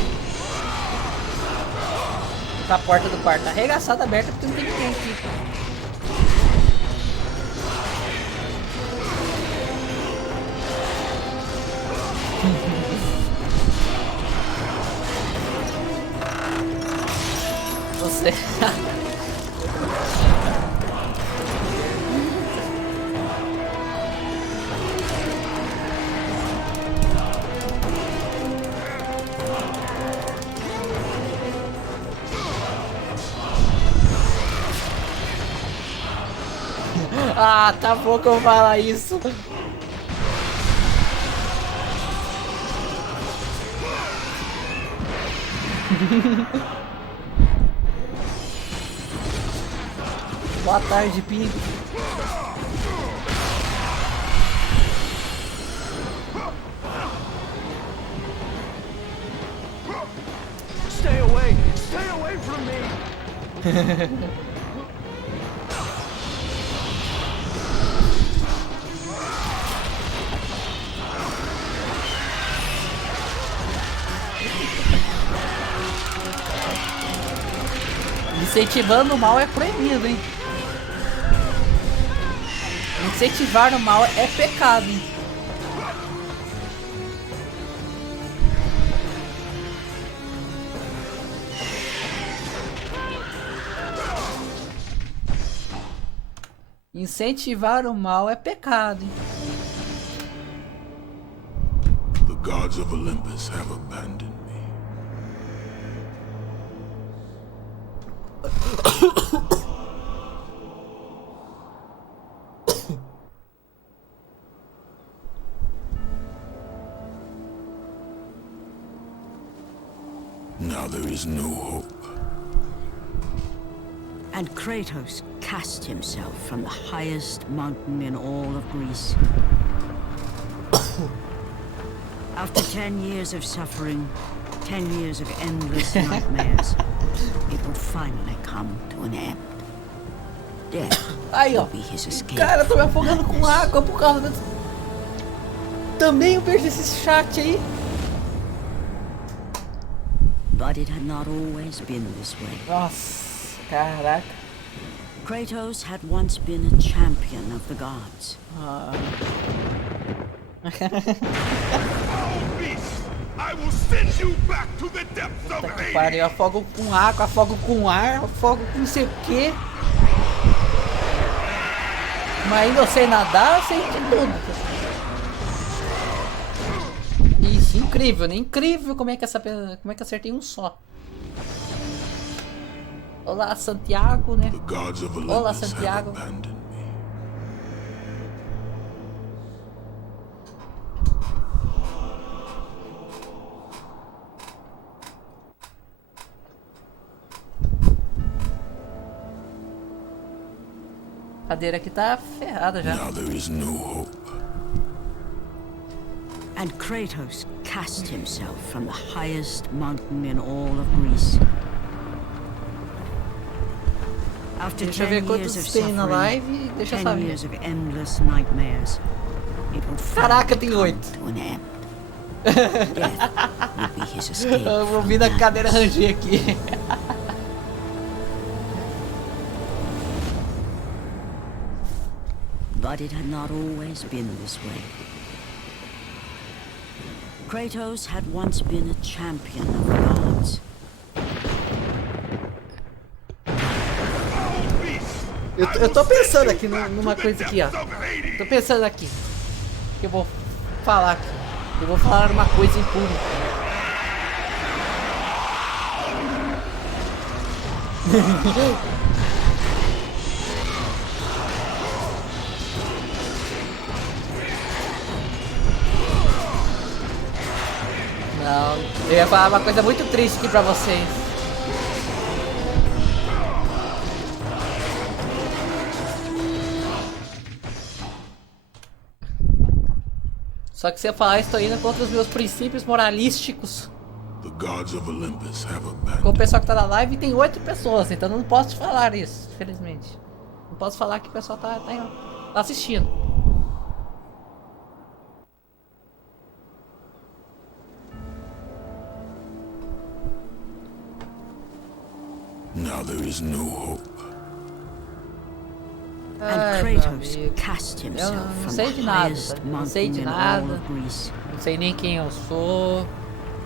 Tá a porta do quarto arregaçada aberta porque não tem ninguém aqui. né? Ah, tá bom que eu vou falar isso. Boa tarde, Pinto. Stay away from me! Incentivando o mal é proibido, hein? Incentivar o mal é pecado, hein? Incentivar o mal é pecado, hein? The gods of Olympus have abandoned me. Now there is no hope. And Kratos cast himself from the highest mountain in all of Greece. After 10 years of suffering, 10 years of endless nightmares, it would finally come to an end. Death Aí, ó. will be his escape. Cara, eu tô me from afogando com madness. água por causa desse... Também eu perdi esse chat aí. But it had not always been this way. Nossa, caraca. Kratos had once been a champion of the gods. Ah. Foul beast! I will send you back to the depths of Puta que Hades! pariu, eu afogo com água, afogo com ar, afogo com não sei o que. Mas ainda eu sei nadar, eu sei de tudo. Isso, incrível, né? Incrível como é que acertei um só. Olá, Santiago, né? The gods of Olá, Olympus have Santiago. abandoned me. A cadeira aqui tá ferrada já. Now there is no hope. And Kratos cast himself from the highest mountain in all of Greece. After Deixa eu 10 ver quantos years of tem na suffering, live. Deixa eu 10 saber. years of endless nightmares, it would Caraca, finally tem come 8. to an end. Death would be his escape Eu vou from vir da madness. cadeira ranger aqui. But it had not always been this way. Kratos had once been a champion of the gods. Foul beast! Eu tô pensando aqui numa coisa aqui, ó. Tô pensando aqui. Que eu vou falar aqui. Eu vou falar uma coisa em público. Não, eu ia falar uma coisa muito triste aqui pra vocês. Só que se eu falar, estou indo contra os meus princípios moralísticos. The gods of Olympus have Com o abandoned pessoal que tá na live tem 8 pessoas, então não posso te falar isso, infelizmente. Não posso falar que o pessoal tá assistindo. me. Now there is no hope. And Ai, meu Kratos amigo. cast Eu himself não from sei the de nada, highest sabe? Não sei mountain de in nada. all of Greece. Não sei nem quem eu sou.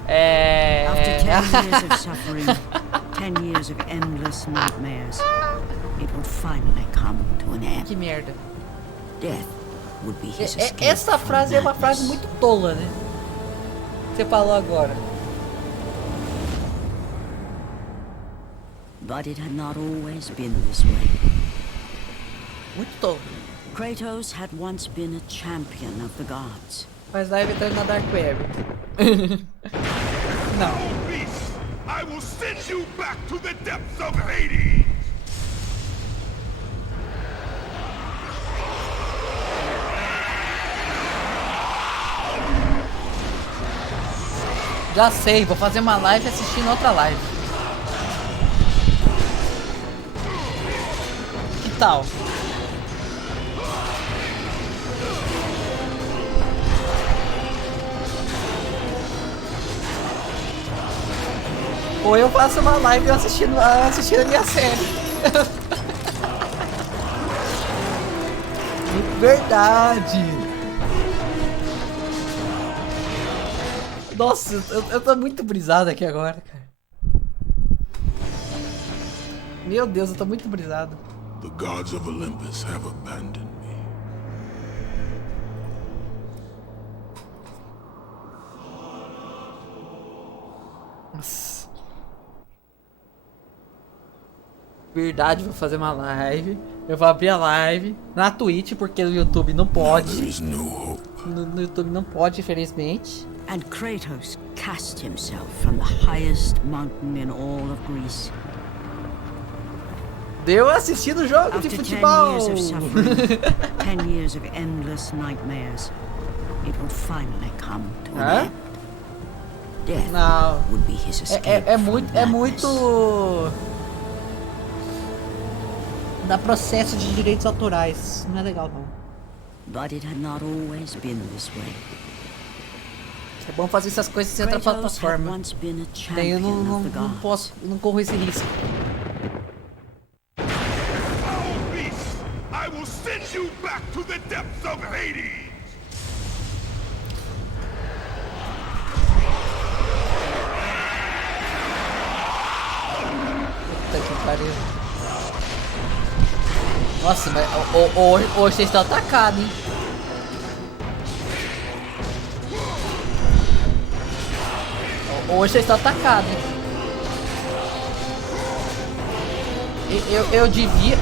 After 10 years of suffering, 10 years of endless nightmares, it would finally come to an end. Que merda. Death would be his escape Essa from frase é uma frase madness. muito tola, né? Você falou agora. But it had not always been this way. Muito tola. Kratos had once been a champion of the gods. Mas lá evitando na Dark Web. Não. Beast, I will send you back to the depths of Hades! Já sei, vou fazer uma live assistindo outra live. Que tal? Ou eu faço uma live assistindo a minha série. Verdade. Nossa, eu tô muito brisado aqui agora, cara. Meu Deus, eu tô muito brisado. The gods of Olympus have abandoned me. Nossa. Verdade, vou fazer uma live. Eu vou abrir a live na Twitch, porque no YouTube não There pode. is no hope. No YouTube não pode, infelizmente. And Kratos cast himself from the highest mountain in all of Greece. Deu assistindo o jogo de After 10 futebol. years of suffering, 10 years of endless nightmares, it would finally come to an Hã? end. Death Não. would be his escape É from muito. madness. Dá processo de direitos autorais. Não é legal, não. But it had not always been this way. É bom fazer essas coisas sem outra Kratos had plataforma. once been a Daí eu champion of the não gods. posso. Não corro esse risco. Foul beast, I will send you back to the depths of Hades! Puta que pariu. Nossa, mas hoje vocês estão atacados, hein? Hoje vocês estão atacados, hein? Eu devia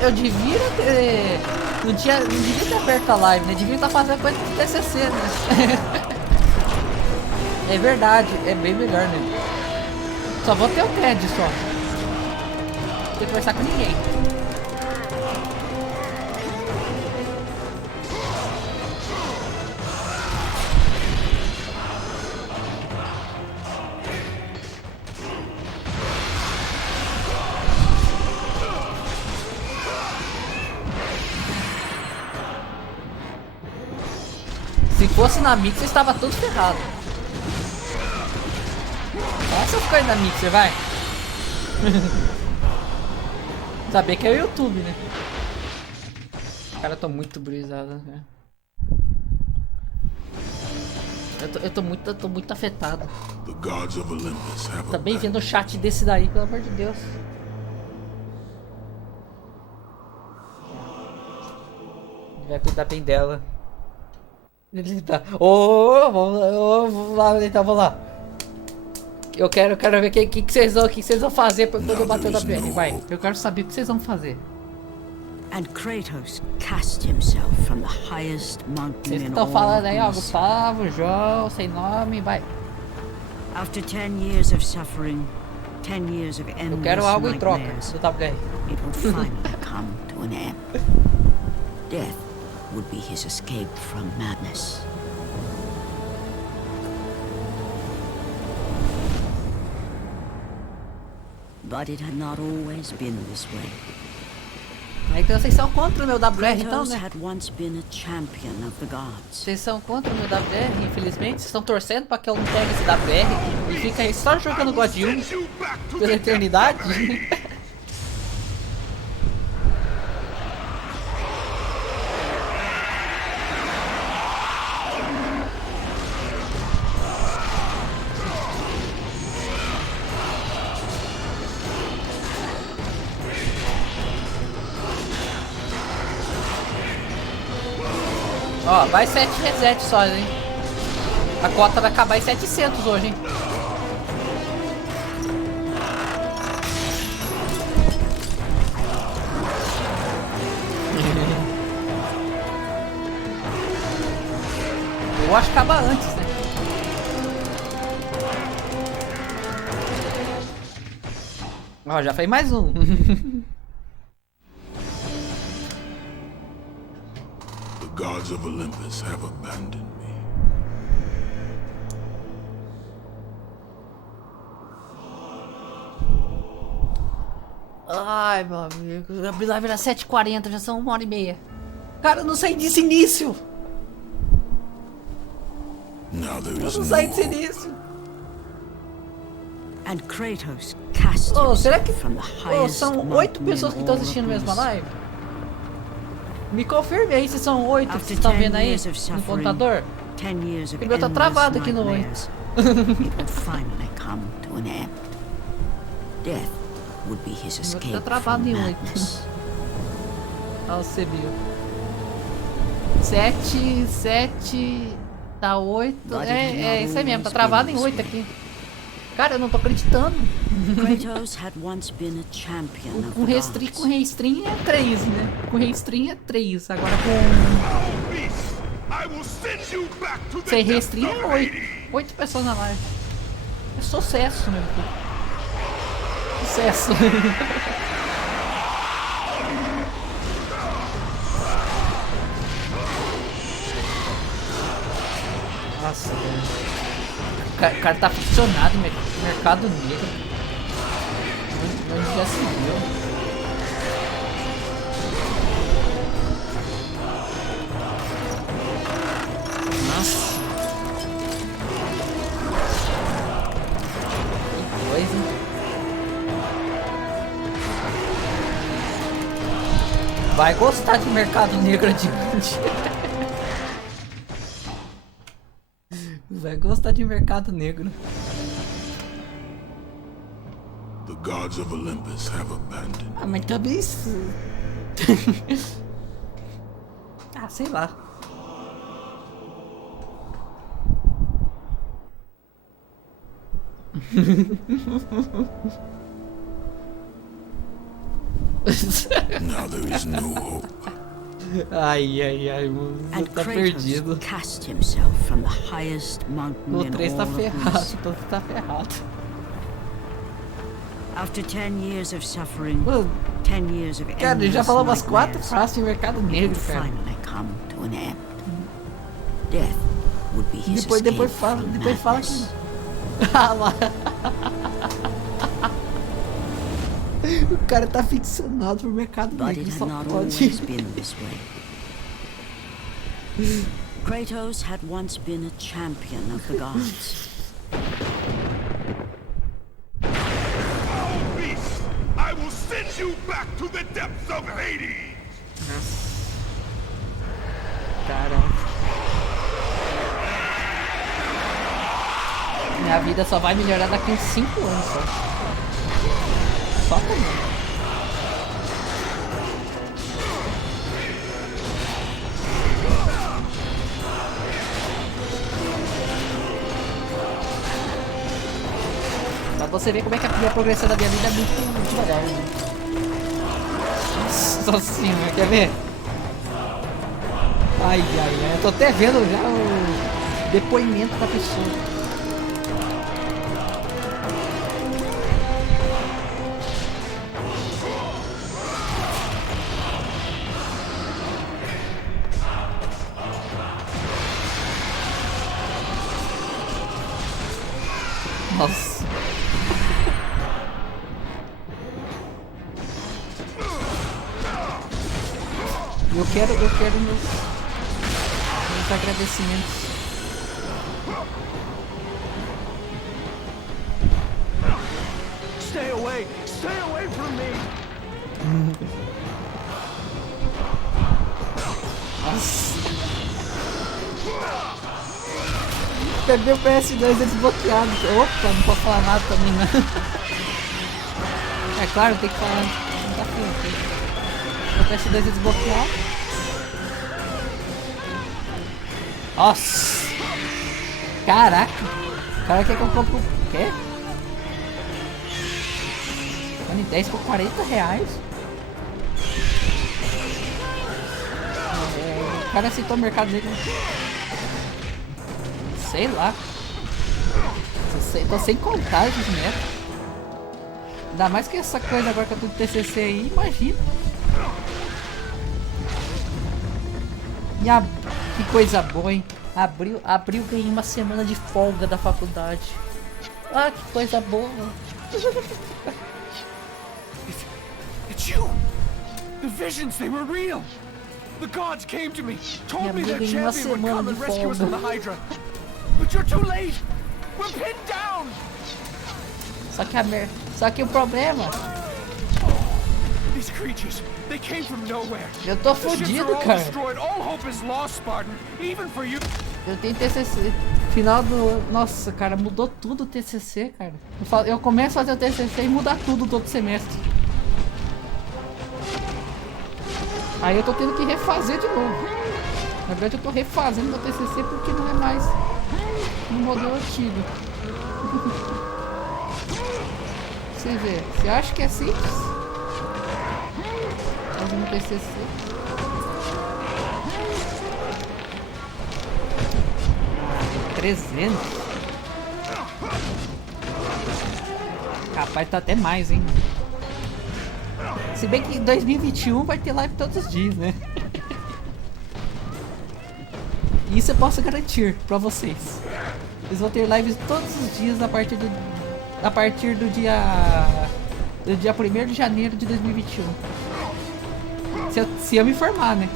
ter. Não devia ter aberto a live, né? Devia estar fazendo coisa de TCC, né? É verdade, é bem melhor, né? Só vou ter o TED só. Não tem que conversar com ninguém. Se fosse na Mixer, estava tudo ferrado. Essa ficou aí na Mixer, vai. Saber que é o YouTube, né? Cara, eu tô muito brisado, né? Eu tô muito afetado. The gods of Olympus have Tá bem abandoned vendo o chat desse daí, pelo amor de Deus. Ele vai cuidar bem dela. Ele tá. Vamos lá, então, vamos lá. Eu quero ver o que vocês vão fazer quando eu bater o WR. Vai, eu quero saber o que vocês vão fazer. And Kratos cast himself from the highest mountain Vocês in estão all falando of aí, ó, Greece. Gustavo, João, sem nome, vai. After 10 years of suffering, 10 years of Eu endless quero algo em troca nightmares, do WR. it would finally come to an end. Death would be his escape from madness. But it had not always been this way. Então vocês são contra o meu WR, então, Kratos né? had once been a champion of the gods. Vocês são contra o meu WR, infelizmente. Vocês estão torcendo pra que eu não pegue esse WR e fica aí só jogando God 1 send you back to pela the eternidade. depths of Hades! Ó, vai 7 reset só, hein? A cota vai acabar em 700 hoje, hein? Eu acho que acaba antes, né? Ó, já fez mais um. The gods of Olympus have abandoned me. Ai, meu amigo. Eu abri live era 7h40, já são 1h30. Cara, eu não saí desse início. Now there Eu is não no saí desse hope. início. And Kratos cast Oh, será himself que from the highest são 8 mountain pessoas in que estão all of assistindo a mesma Greece. live? Me confirme aí se são 8 que After vocês estão 10 vendo aí years of no suffering, computador. 10 years of O meu tá endless travado aqui no nightmares, it would finally come to an end. Death would be his meu tá escape travado from em 8. madness. Olha o CPU. 7, tá 8. É isso aí mesmo, tá travado em 8 aqui. Cara, eu não tô acreditando. Kratos had once been a champion of Com the restring é 3, né? Com restring é 3. Agora com Foul beast! I will send you back to the sem depths restring of é 8. Hades! 8 pessoas na live. É sucesso, meu filho. Sucesso. Nossa, velho. O cara tá ficcionado em mercado negro. Onde já se viu. Nossa. Que coisa. Vai gostar de mercado negro adiante. Vai gostar de mercado negro. The gods of Olympus have abandoned. Ah, mas também isso. Ah, sei lá. Now there is no hope. Ai, mano. Você And tá perdido. Kratos cast himself from the highest mountain O in 3 all tá of ferrado, Greece. o 2 tá ferrado. After 10 years of suffering, Mano, 10 years of cara, ele já endless falou umas 4 nightmares, frases de mercado it negro, would cara. finally come to an end. Death would be his Depois escape fala, from depois fala madness. que. Ah lá. O cara tá ficcionado pro mercado But negro, it só had not pode. always been this way. Kratos had once been a champion of the gods. Foul beast! I will send you back to the depths of Hades! Caramba. Minha vida só vai melhorar daqui uns 5 anos só. Só também. Pra você ver como é que a progressão da minha vida é muito devagar, né? Nossa senhora, quer ver? Ai, eu tô até vendo já o depoimento da pessoa. Nossa. Eu quero meus agradecimentos. Stay away! Stay away from me! Nossa. Cadê o PS2 desbloqueado? Opa, não posso falar nada também, não. É claro, tem que falar. Não tá feio. O PS2 desbloqueado. Nossa! Caraca! O cara quer que eu compre o quê? Mano, 10 por 40 reais? O cara aceitou o mercado dele. Sei lá. Tô sem contar esses metros. Ainda mais que essa coisa agora que eu tô de TCC aí, imagina. Que coisa boa, hein? Abril ganhei uma semana de folga da faculdade. Ah, que coisa boa. It's you! The visions, they were real! The gods came to me, told me their champion would come and rescue us from the Hydra. But you're too late! We're pinned down! Só que o problema... These creatures, they came from nowhere. Eu tô fodido, cara. All hope is lost, Spartan, even for you. Eu tenho TCC. Final do... Nossa, cara, mudou tudo o TCC, cara. Eu começo a fazer o TCC e muda tudo todo semestre. Aí eu tô tendo que refazer de novo. Na verdade eu tô refazendo meu TCC porque não é mais no modelo antigo. Você vê, você acha que é simples? Fazer no TCC. $300. Capaz tá até mais, hein? Se bem que em 2021 vai ter live todos os dias, né? Isso eu posso garantir pra vocês. Eles vão ter lives todos os dias a partir do dia 1º de janeiro de 2021. Se eu me informar, né?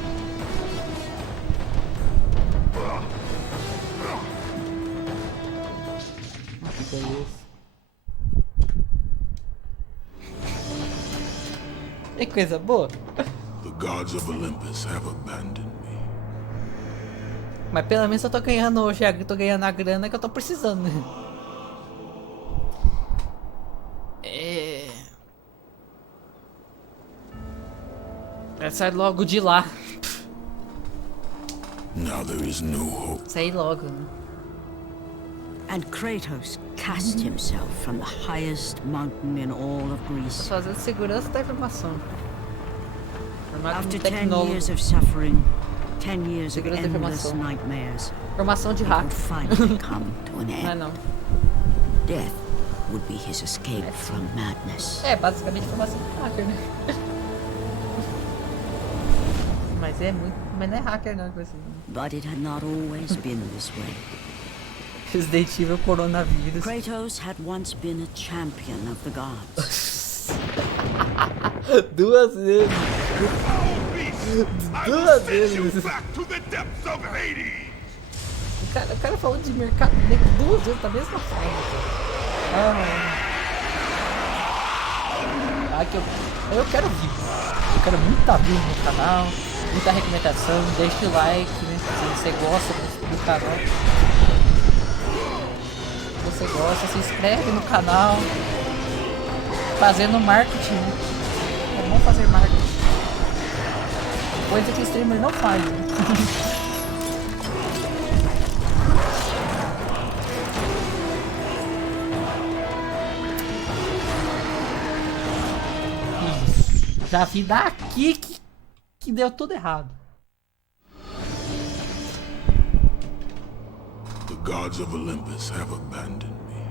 Que coisa boa. The gods of Olympus have abandoned me. Mas pelo menos eu tô ganhando hoje, tô ganhando a grana que eu tô precisando, né? Sai logo de lá. Now there is no hope. Sai logo, né? And Kratos cast himself from the highest mountain in all of Greece. Fazendo segurança da informação. After 10 years of suffering, 10 years of endless nightmares, informação de it hack. would finally come to an end. Não. Death would be his escape from madness. É, basicamente informação de hacker, né? Mas não é hacker não, assim. But it had not always been this way. Resident Evil coronavírus. Kratos had once been a champion of the gods. Duas vezes. Duas vezes. O cara falou de mercado negro 2 vezes da mesma forma. Eu quero vídeo. Eu quero muita view no canal, muita recomendação, deixe o like, né? Se você gosta do canal. Se você gosta, se inscreve no canal. Fazendo marketing, né? É bom fazer marketing. Coisa que o streamer não faz, né? Já vi daqui que deu tudo errado. The gods of Olympus have abandoned me.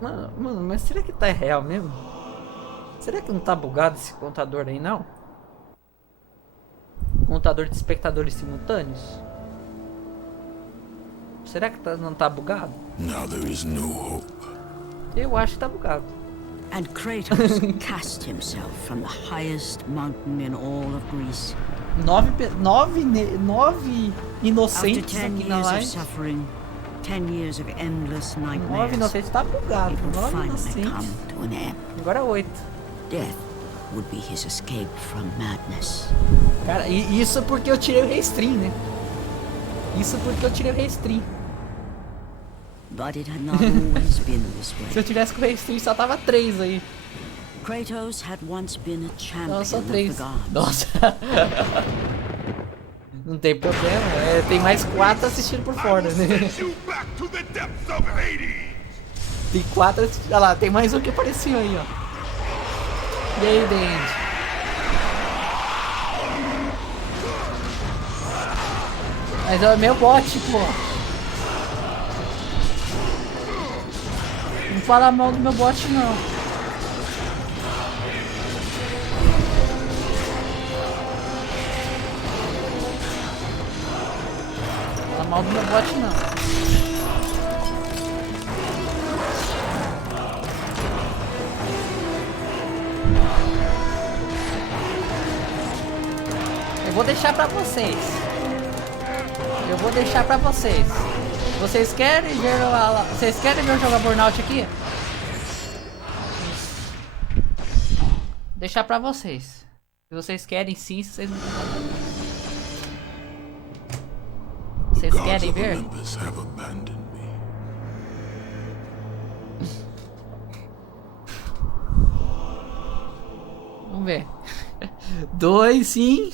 Mano, mas será que tá real mesmo? Será que não tá bugado esse contador aí, não? Contador de espectadores simultâneos? Será que não tá bugado? Now there is no hope. Eu acho que tá bugado. And Kratos cast himself from the highest mountain in all of Greece. 9 inocentes After 10 aqui na years of live. suffering, 10 years of endless 9 nightmares, inocentes tá bugado. it would 9 finally inocentes. come to an end. Agora 8. Death would be his escape from madness. Cara, isso porque eu tirei o restream, né? Isso porque eu tirei o restream. But it had not always been this Se eu way. tivesse com o restream só tava 3 aí. Kratos had once been a champion Não, só of the 3. gods. Nossa. Não tem problema, tem mais 4 assistindo por I fora, will né? send you back to the depths of Hades. Tem 4 assistindo. Olha lá, tem mais um que apareceu aí, ó. E aí, Dandy? Mas é o meu bot, pô. Não fala mal do meu bot, não. Fala mal do meu bot, não. Eu vou deixar pra vocês. Vocês querem ver eu jogar Burnout aqui? Deixar pra vocês. Se vocês querem sim, se vocês não querem. Vocês querem ver? Vamos ver. 2, sim.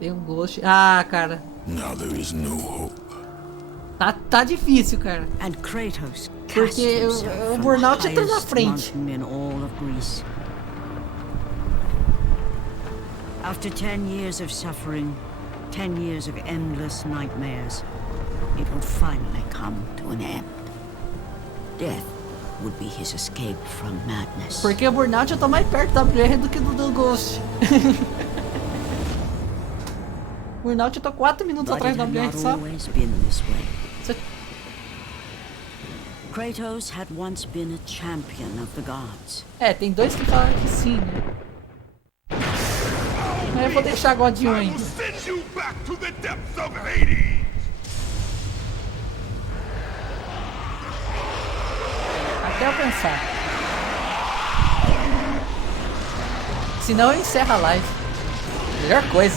Tem um ghost. Ah, cara. Now there is no hope. Tá difícil, cara. And Kratos cast Porque himself o from Burnout the tá na highest frente. mountain in all of Greece. After 10 years of suffering, 10 years of endless nightmares, it would finally come to an end. Death would be his escape from madness. Porque o Burnout eu tô mais perto da BR do que do Ghost. Burnout eu tô 4 minutos But atrás it da had BR, not sabe? always been this way. Você- Kratos had once been a champion of the gods. tem 2 que falam que sim, né? Mas eu vou deixar God 1 I will ainda. send you back to the depths of Hades. Até eu pensar. Senão eu encerro a live. Melhor coisa.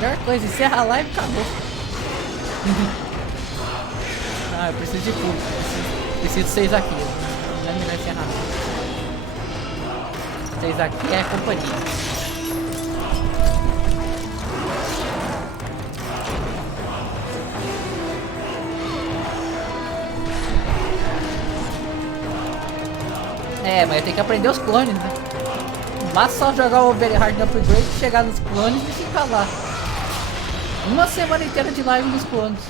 Melhor coisa, encerra a live e acabou. Ah, eu preciso de público. Preciso de vocês aqui. Não é melhor encerrar. Vocês aqui é companhia. Mas eu tenho que aprender os clones, né? Não basta só jogar o Very Hard no Upgrade, chegar nos clones e ficar lá. Uma semana inteira de live nos clones.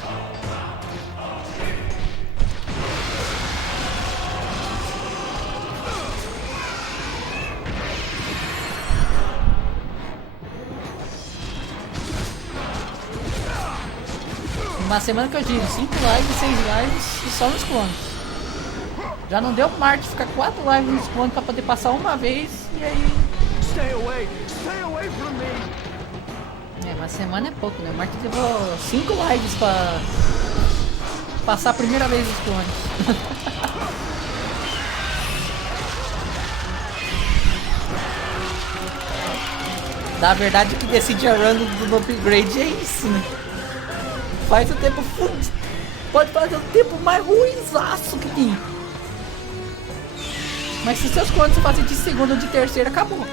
Uma semana que eu digo, 5 lives, 6 lives e só nos clones. Já não deu pro Marte ficar 4 lives nos clones pra poder passar uma vez e aí... Stay away from me. Uma semana é pouco, né? O Marte levou 5 lives pra passar a primeira vez nos clones. Na verdade, o que decide a run do upgrade é isso, né? Faz o tempo fudido. Pode fazer o tempo mais ruinzaço que tem. Mas se seus clones você fazer de segunda ou de terceira, acabou.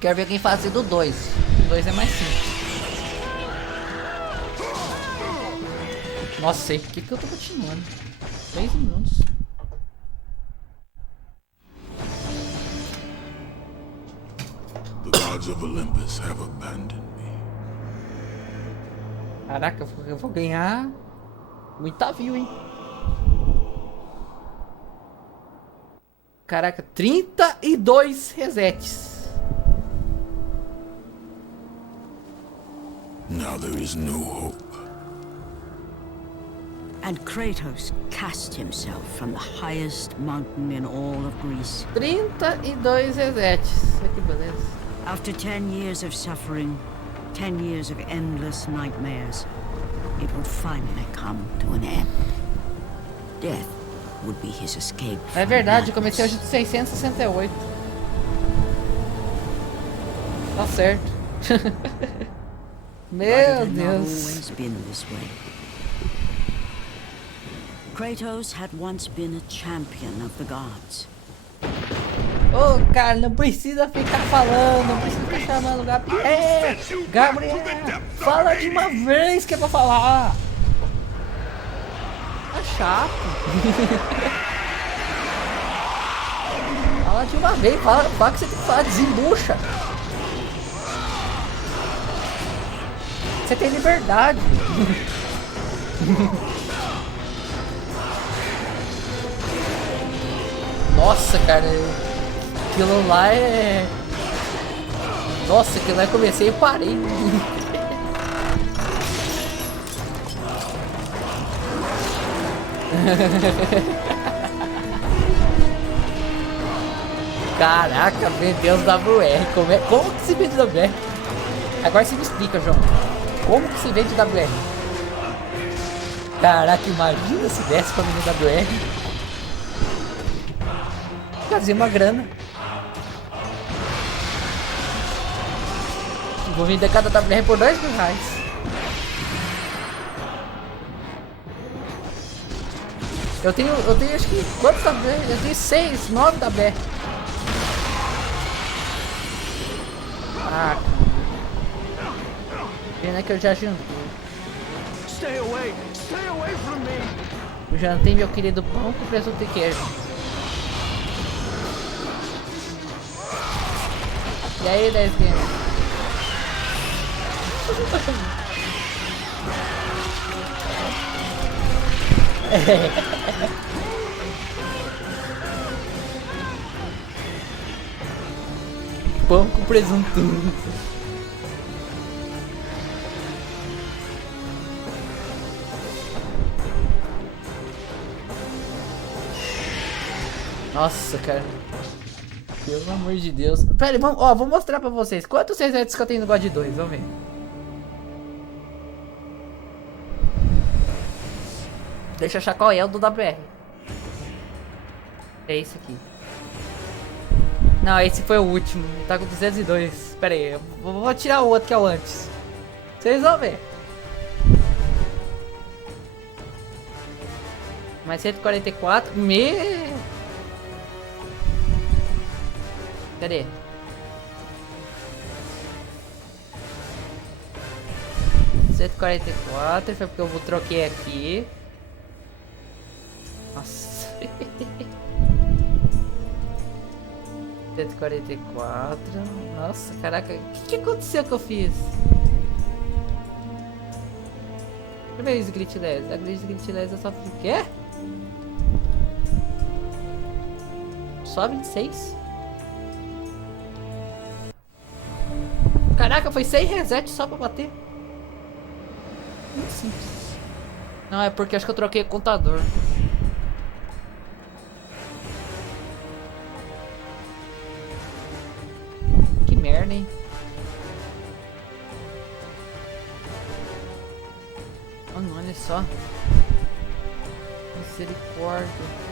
Quero ver alguém fazer do 2. O 2 é mais simples. Nossa, sei por que eu tô continuando. 3 minutos. The gods of Olympus have abandoned me. Caraca, eu vou ganhar muita view, hein? Caraca, 32 resets. Now there is no hope. And Kratos cast himself from the highest mountain in all of Greece. 32 resets. Olha que beleza. After 10 years of suffering, 10 years of endless nightmares, it would finally come to an end. Death would be his escape É from verdade, eu madness. comecei hoje de 668. Tá certo. But it Meu had not Deus. always been this way. Kratos had once been a champion of the gods. Ô, cara, não precisa ficar falando, não precisa ficar chamando o Gabriel. Gabriel, fala de uma vez que é pra falar. Tá chato. Fala de uma vez, fala que você tem que falar, desembucha. Você tem liberdade. Nossa, cara, aquilo lá é... Nossa, aquilo lá eu comecei e parei. Caraca, vendeu os WR. Como que se vende WR? Agora você me explica, João. Como que se vende WR? Caraca, imagina se desse pra vender WR. Fazia uma grana. Vou vender cada WR por R$2.000. Eu tenho acho que quantos WR? Eu tenho 6, 9 WR. Ah, pena que eu já jantei. Stay away from me. Eu jantei meu querido pão com presunto e queijo. E aí, 10 games? Pão com presunto. Nossa, cara. Pelo amor de Deus. Pera aí, vou mostrar pra vocês. Quantos resets que eu tenho no God 2? Vamos ver. Deixa eu achar qual é o do WR. É esse aqui. Não, esse foi o último. Tá com 202. Pera aí, eu vou tirar o outro que é o antes. Vocês vão ver. Mais 144. Cadê? $144, foi porque eu troquei aqui. Nossa. 144. Nossa, caraca. O que aconteceu que eu fiz? Deixa eu ver isso, Gritless. A Gritless é só... O quê? Só 26? Caraca, foi 100 resets só pra bater. Muito simples. Não, é porque acho que eu troquei o contador. Que merda, hein? Mano, olha só. Misericórdia.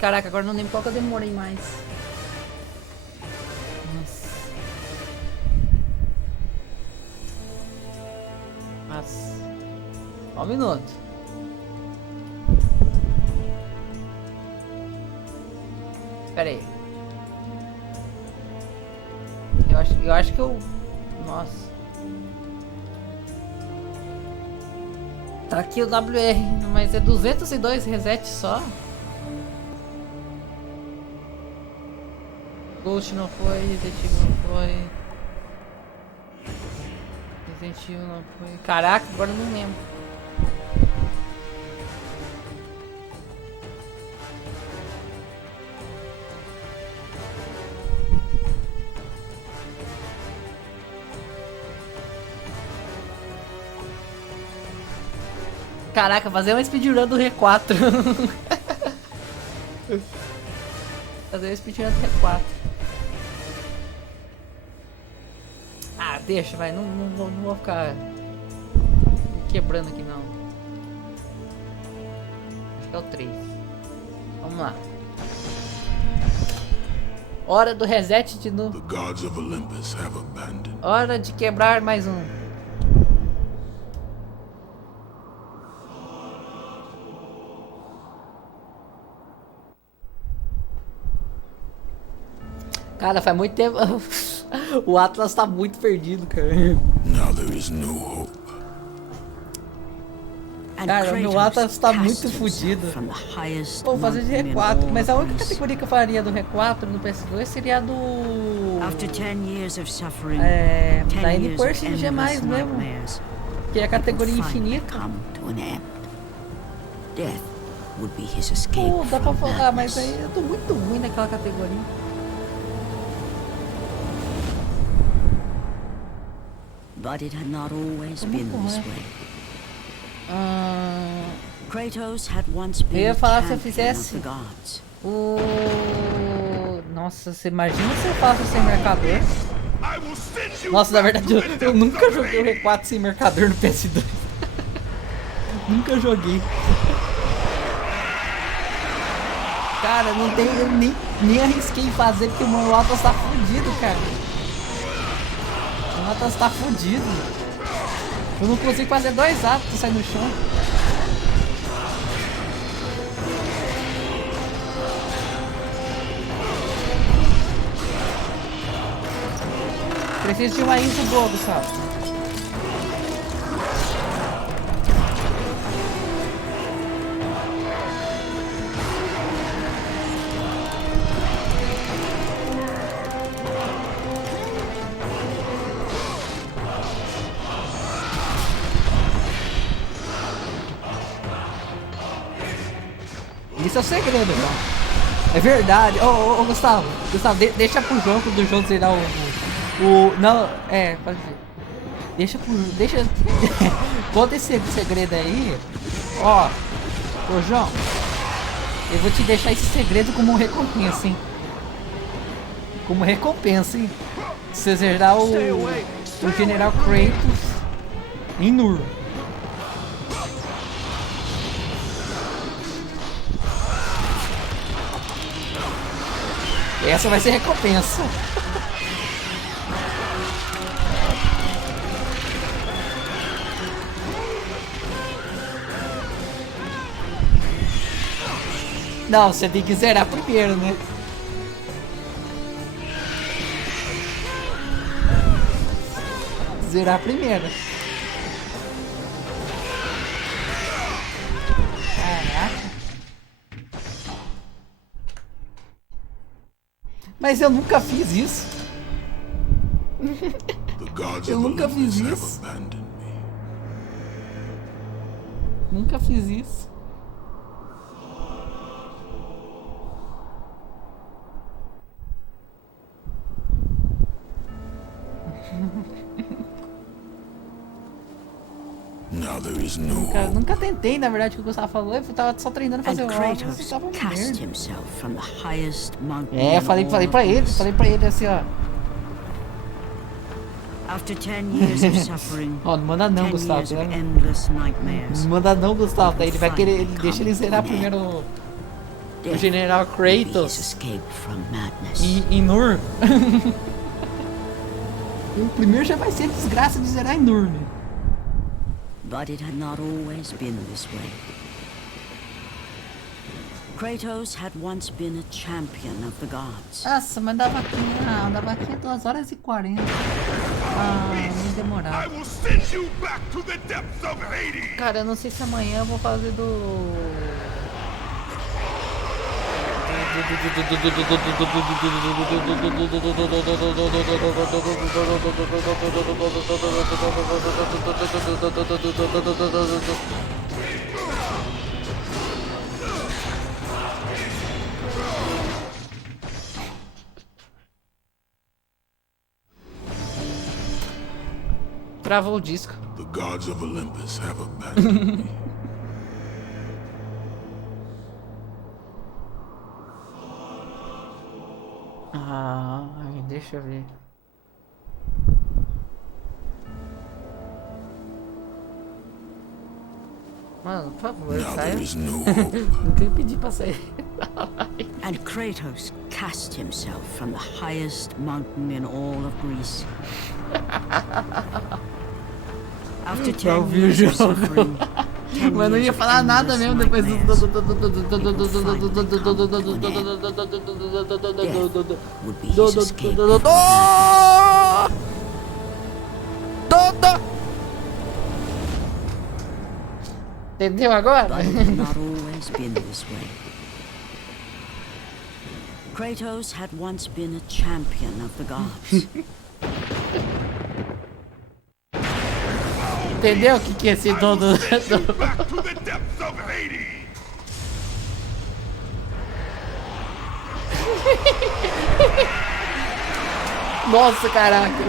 Caraca, agora não lembro qual que eu demorei mais. Nossa. Nossa. Só um minuto. Pera aí. Eu acho que eu... Nossa. Tá aqui o WR, mas é 202 resets só. Ghost não foi, Resident Evil não foi. Resident Evil não foi. Caraca, agora eu não lembro. Caraca, fazer uma speedrun do R4. Fazer uma speedrun do R4. Ah, deixa, vai. Não vou ficar me quebrando aqui, não. Acho que é o 3. Vamos lá. Hora do reset de novo. The gods of Olympus have abandoned. Hora de quebrar mais um. Cara, faz muito tempo. O Atlas tá muito perdido, cara. Now there is no hope. Cara, o meu Atlas tá muito fodido. Vou fazer de R4, mas a única categoria que eu faria do R4 no PS2 seria a do... da N-Curse de G+, mesmo. Que é a categoria infinita. Pô, dá pra falar, mas aí eu tô muito ruim naquela categoria. But it had not always been this way. Kratos had once Eu been ia a falar se eu champion of fizesse the gods. o... Nossa, você imagina se eu faço sem mercador? I will send you Nossa, na back verdade to the eu depths nunca of joguei o Hades. R4 sem mercador no PS2. Nunca joguei. Cara, não tem, eu nem arrisquei fazer porque o meu Atlas tá fudido, cara. O Atlas tá fudido. Eu não consigo fazer 2 atos sair no chão. Preciso de uma intro boa, Gustavo. Isso é o segredo, João. É verdade. Ô, Gustavo. Gustavo, deixa pro João, do João zerar o... Não, pode ver. Deixa pro... Deixa... Conta esse segredo aí. Ó. Ô, João. Eu vou te deixar esse segredo como recompensa, hein. Como recompensa, hein. Você zerar o General Kratos em Nur. Essa vai ser recompensa. Não, você tem que zerar primeiro, né? Zerar primeiro. Caraca. Mas eu nunca fiz isso. Eu nunca fiz isso. Nunca fiz isso. Nunca tentei, na verdade, o que o Gustavo falou. Eu tava só treinando fazer o Kratos cast himself from the highest mountain. Falei pra ele assim, ó. After 10 years of suffering, Ó, não manda não, 10 Gustavo. years of endless nightmares. Não manda não, Gustavo. Daí ele vai querer. Ele deixa ele zerar primeiro o General Kratos em Nur. O primeiro já vai ser desgraça de zerar em Nur, né? But it had not always been this way. Kratos had once been a champion of the gods. Nossa, mas dava aqui 2 horas e 40. Muito demorado. I will send you back to the depths of Hades. Cara, eu não sei se amanhã eu vou fazer do... Travou o disco. The gods of Olympus have abandoned me. Deixa eu ver. Mano, por favor, saia. Não quero pedir pra sair. And Kratos cast himself from the highest mountain in all of Greece. After 10 years of suffering, 10 Mas não ia years of falar nada endless mesmo depois nightmares, do. would be his escape. Entendeu agora? But it had not always been this way. Kratos had once been a champion of the gods. Entendeu o que é esse I will dono? send you back to the depths of Hades! Nossa, caraca.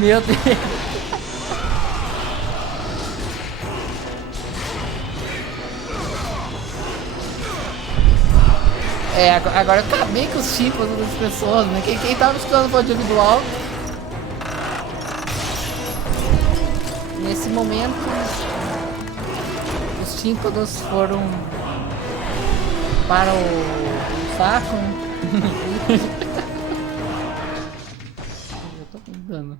Meu Deus. É, agora eu acabei com os tímpanos das pessoas, né? Quem tava estudando fone de ouvido alto. Nesse momento, os tímpanos foram para o saco, né? Eu tô tentando.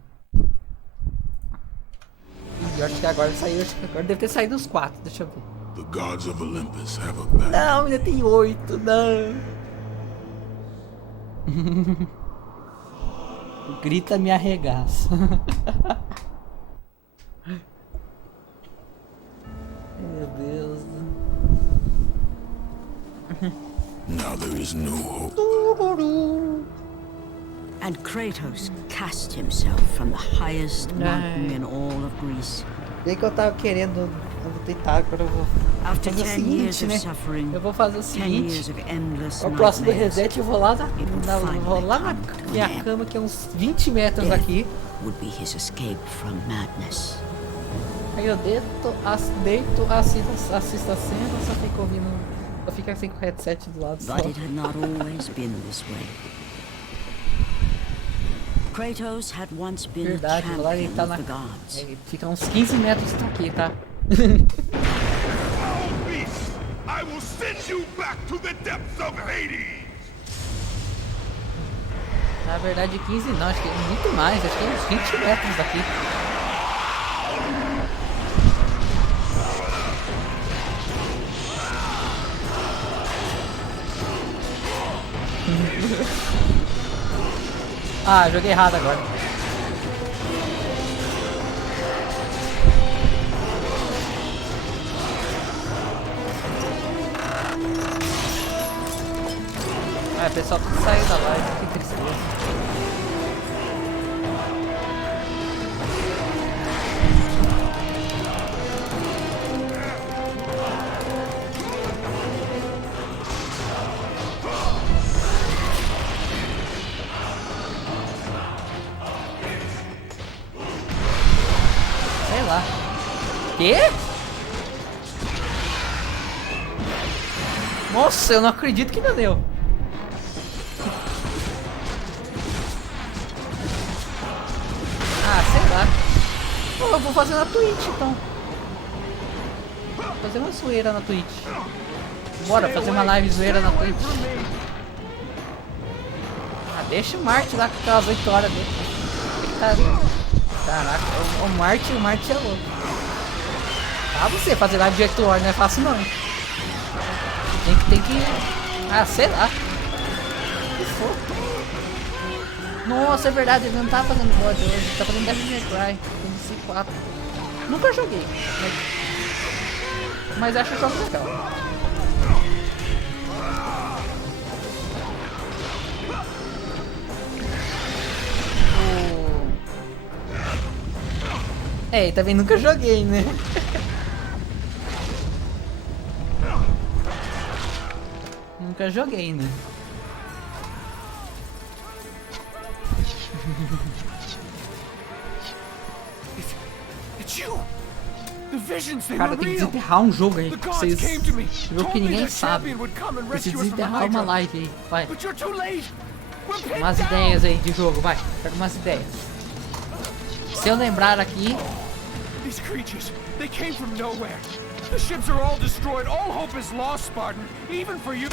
E acho que agora saiu, acho que agora deve ter saído os 4, deixa eu ver. The gods of Olympus have a battle. Não, ainda tem 8, não. Grita me arregaça. Meu Deus. Now there is no hope. And Kratos cast himself from the highest mountain in all of Greece. Bem que eu tava querendo, eu vou tentar, agora eu vou After fazer o 10 years seguinte, of né? suffering, Eu vou fazer o 10 years seguinte. of endless O próximo nightmares, reset eu vou lá na minha cama, que é uns 20 metros daqui. would be his escape from madness. Aí eu deito, assisto a cena, só fico ouvindo. Só fica assim com o headset do lado só. But it had not always been this way. Kratos had once been a Verdade, vou lá e champion tá of na. the gods. É, fica uns 15 metros daqui, tá? Foul beast! I will send you back to the depths of Hades! Na verdade 15 não, acho que é muito mais, acho que é uns 20 metros daqui. Ah, joguei errado agora. Ah, o pessoal tudo saiu da live, que tristeza. Sei lá. Quê? Nossa, eu não acredito que não deu. Ah, sei lá. Pô, eu vou fazer na Twitch então. Vou fazer uma zoeira na Twitch. Bora fazer uma live zoeira na Twitch. Ah, deixa o Marte lá com aquelas 8 horas dele. Caraca, o Marte é louco. Ah, você fazer live de 8 horas não é fácil não. Tem que... Ah, sei lá. Que for. Nossa, é verdade, ele não tá fazendo God hoje, tá fazendo Devil May Cry, tem C4. Nunca joguei, mas acho o jogo legal. É, também nunca joguei, né? Nunca joguei, né? It's you! The visions, they Cara, were tem que real! desenterrar um jogo aí The pra gods vocês. came to me, Jogo que told me ninguém the sabe. champion would come and Preciso rescue us from the desenterrar uma Hydra. live aí, vai. But you're too late! We're pinned Umas down! ideias aí de jogo, vai. Pega umas ideias. Se eu lembrar aqui, These creatures, they came from nowhere. The ships are all destroyed. All hope is lost, Spartan. Even for you.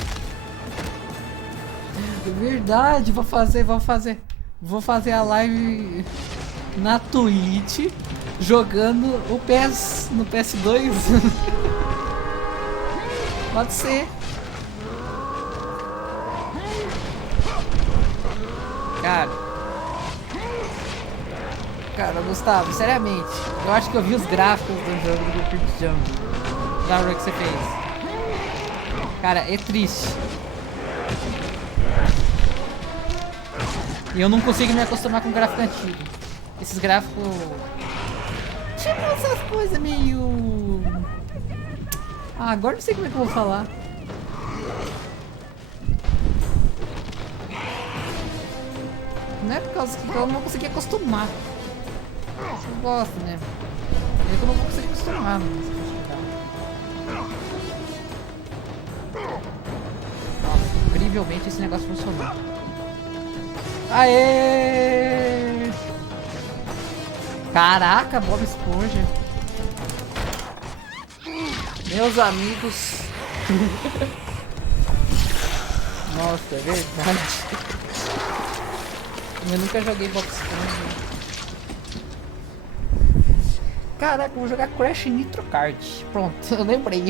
Verdade, vou fazer a live na Twitch jogando o PS no PS2. Pode ser. Cara, Gustavo, seriamente, eu acho que eu vi os gráficos do jogo do Crypt Jump. Da hora que você fez. Cara, é triste. E eu não consigo me acostumar com o gráfico antigo. Esses gráficos... tipo essas coisas meio... Ah, agora não sei como é que eu vou falar. Não é por causa que eu não vou conseguir acostumar. Eu gosto, né? É que eu não vou conseguir acostumar. Nossa, incrivelmente esse negócio funcionou. Aê! Caraca, Bob Esponja. Meus amigos. Nossa, é verdade. Eu nunca joguei Bob Esponja. Caraca, eu vou jogar Crash Nitro Kart. Pronto, eu lembrei.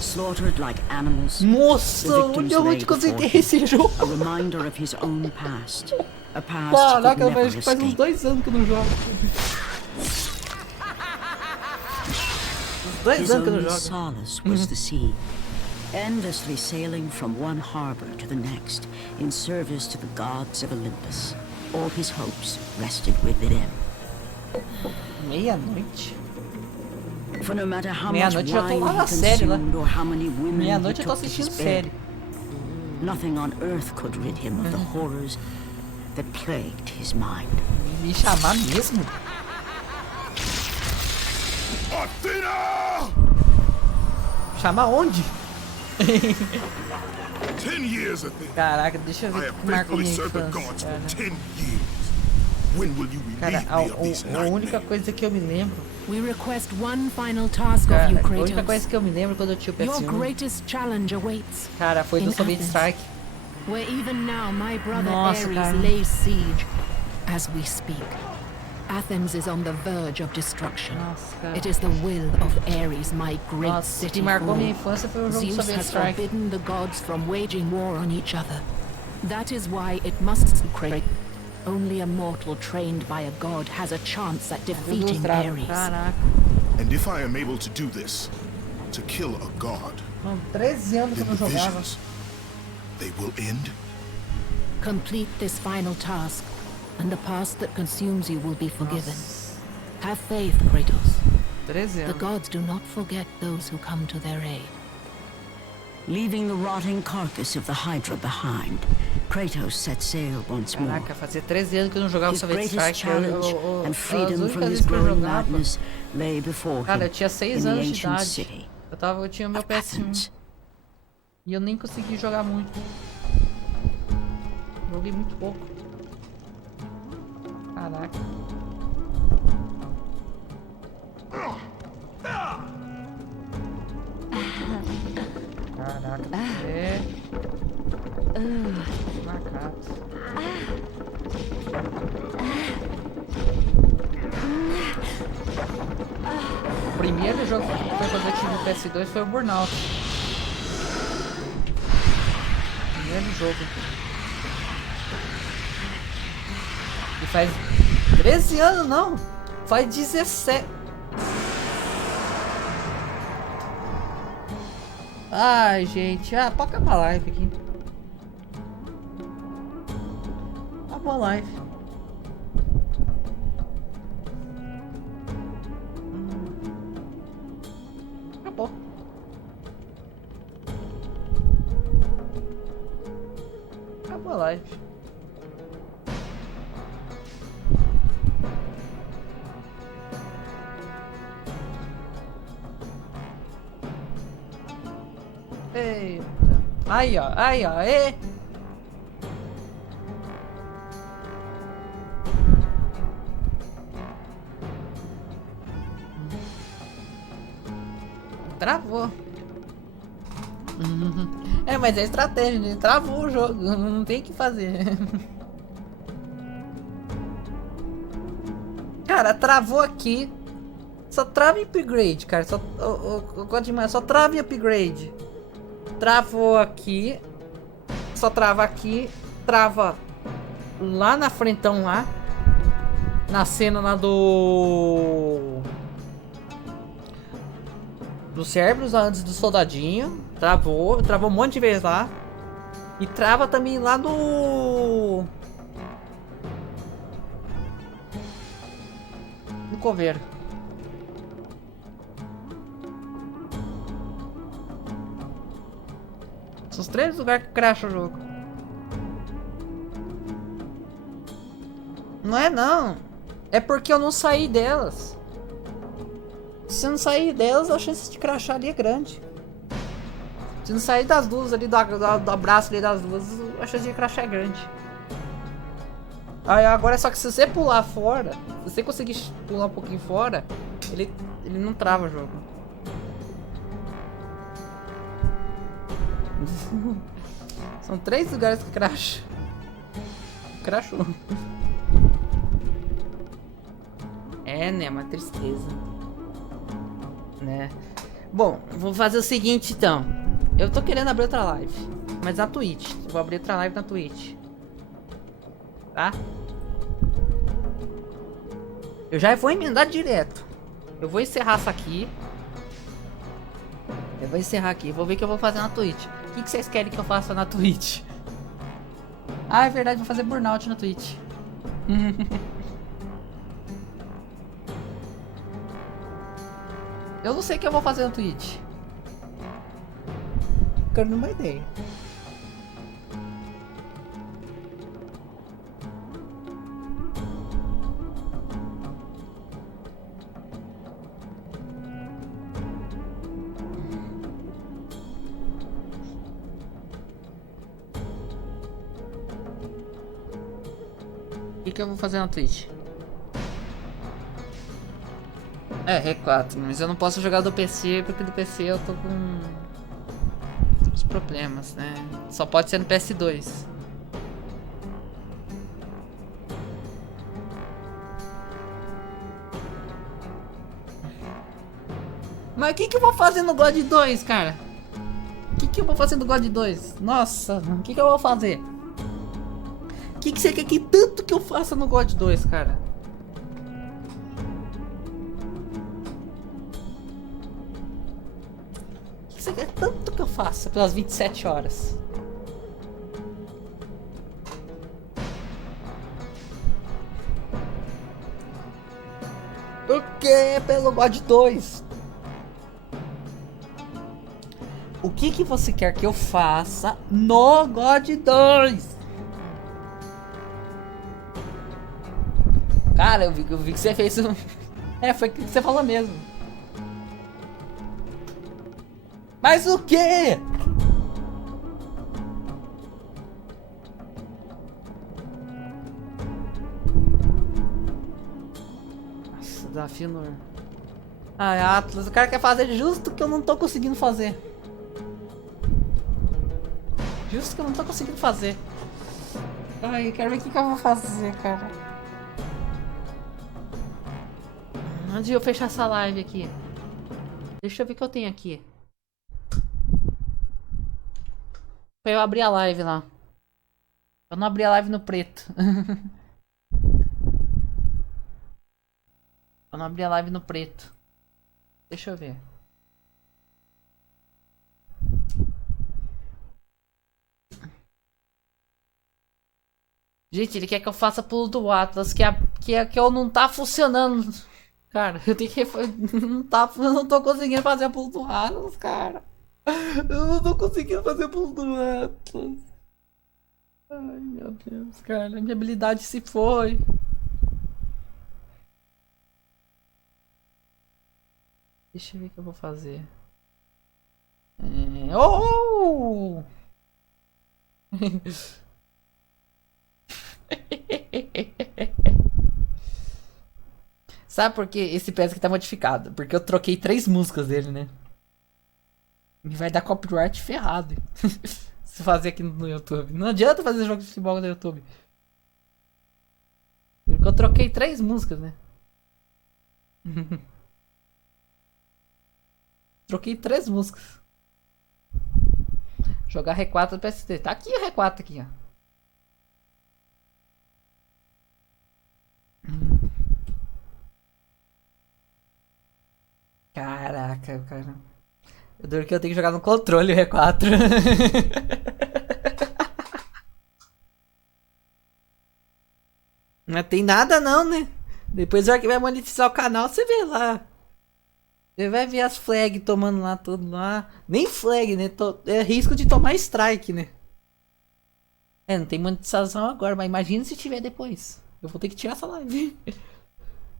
Slaughtered like animals. Nossa, olha onde que eu zerei esse jogo. A reminder of his own past. A past Caraca, he could acho que faz uns 2 anos que eu não jogo. Uns 2 anos que eu não His only jogo. solace was the sea, endlessly sailing from one harbor to the next in service to the gods of Olympus. All his hopes rested with them. Meia-noite? For no matter how much Meia-noite eu tô wine lá na he série, lá. consumed or how many women he Meia-noite eu tô took to assistindo his série. bed, nothing on earth could rid him of the horrors that plagued his mind. Me chamar mesmo? Athena! Chamar onde? 10 years, Athena. Caraca, deixa eu I ver have que marcou faithfully minha served the infância, gods cara. for 10 years. When will you Cara, relieve me of these a única nightmares? coisa que eu me lembro... We request one final task Cara, of you, a única coisa Kratos. que eu me lembro quando eu tinha o Your PS1... greatest challenge awaits. Cara, foi do in Soviet Athens. Strike. Where even now my brother Nossa, Ares cara. lays siege as we speak. Athens is on the verge of destruction. Nossa, cara. It is the will of Ares, my great Nossa, o city que marcou minha fall. infância foi o jogo do Zeus Soviet has Strike. forbidden the gods from waging war on each other. That is why it must create. Only a mortal trained by a god has a chance at defeating Ares. Caraca. And if I am able to do this, to kill a god, São 13 anos que eu then não the jogava. visions, they will end? Complete this final task, and the past that consumes you will be forgiven. Nossa, Have faith, Kratos. 13 The anos. gods do not forget those who come to their aid. Leaving the rotting carcass of the Hydra behind, Kratos set sail once more. Caraca, fazia 13 anos que eu não jogava His Soviet greatest Strike. challenge and As freedom únicas from his vezes que eu growing jogava... madness lay before Cara, eu him tinha 6 in the anos de ancient idade. city Eu tinha o meu of PS1. Athens. E eu nem consegui jogar muito. Joguei muito pouco. Caraca. Caraca, é. Macaco. O primeiro jogo que foi quando eu tive o PS2 foi o Burnout. Primeiro jogo. E faz 13 anos não, faz 17. Ai, gente, pode acabar a live aqui. Acabou a live. Acabou. Acabou a live. Eita. Aí, ó, Travou. É, mas é estratégia, né? Travou o jogo. Não tem o que fazer. Cara, travou aqui. Só trava em upgrade, cara. Só, eu gosto demais. Só trava em upgrade. Travou aqui. Só trava aqui. Trava lá na frentão lá. Na cena lá do cérebros antes do soldadinho. Travou um monte de vezes lá. E trava também lá no coveiro. São os 3 lugares que crasha o jogo. Não é não. É porque eu não saí delas. Se eu não sair delas, a chance de crashar ali é grande. Se não sair das duas ali, do abraço ali das duas, a chance de crashar é grande. Aí agora é só que se você pular fora, se você conseguir pular um pouquinho fora, ele não trava o jogo. São 3 lugares que crasham. Crashou. É, né? Uma tristeza. Né? Bom, vou fazer o seguinte então. Eu tô querendo abrir outra live, mas na Twitch. Eu vou abrir outra live na Twitch. Tá? Eu já vou emendar direto. Eu vou encerrar isso aqui. Eu vou encerrar aqui. Vou ver o que eu vou fazer na Twitch. O que vocês querem que eu faça na Twitch? Ah, é verdade. Vou fazer burnout na Twitch. Eu não sei o que eu vou fazer na Twitch. Quero uma ideia. O que eu vou fazer na Twitch? É, R4, mas eu não posso jogar do PC porque do PC eu tô com os problemas, né? Só pode ser no PS2. Mas o que eu vou fazer no God 2, cara? O que eu vou fazer no God 2? Nossa, o que eu vou fazer? O que você quer que tanto que eu faça no God 2, cara? O que você quer tanto que eu faça pelas 27 horas? O que pelo God 2? O que você quer que eu faça no God 2? Cara, eu vi que você fez um... É, foi o que você falou mesmo. Mas o quê? Nossa, desafio no... Ai, Atlas, o cara quer fazer justo o que eu não tô conseguindo fazer. Justo que eu não tô conseguindo fazer. Ai, eu quero ver o que eu vou fazer, cara. Antes de eu fechar essa live aqui, deixa eu ver o que eu tenho aqui. Pra eu abrir a live lá. Eu não abri a live no preto. Eu não abri a live no preto. Deixa eu ver. Gente, ele quer que eu faça pulo do Atlas, que eu não tá funcionando. Cara, eu tenho que... eu não tô conseguindo fazer a pulo do Atlas, cara. Eu não tô conseguindo fazer a pulo do Atlas. Ai, meu Deus, cara. Minha habilidade se foi. Deixa eu ver o que eu vou fazer. Oh! Sabe por que esse PS aqui tá modificado? Porque eu troquei 3 músicas dele, né? E vai dar copyright ferrado. Se fazer aqui no YouTube. Não adianta fazer jogo de futebol no YouTube. Porque eu troquei 3 músicas, né? Troquei 3 músicas. Jogar R4 do PS3. Tá aqui o R4 aqui, ó. Caraca, cara. Eu duro que eu tenho que jogar no controle o R4. Não tem nada não, né? Depois vai que vai monetizar o canal, você vê lá. Você vai ver as flag tomando lá, tudo lá. Nem flag, né? É risco de tomar strike, né? É, não tem monetização agora, mas imagina se tiver depois. Eu vou ter que tirar essa live.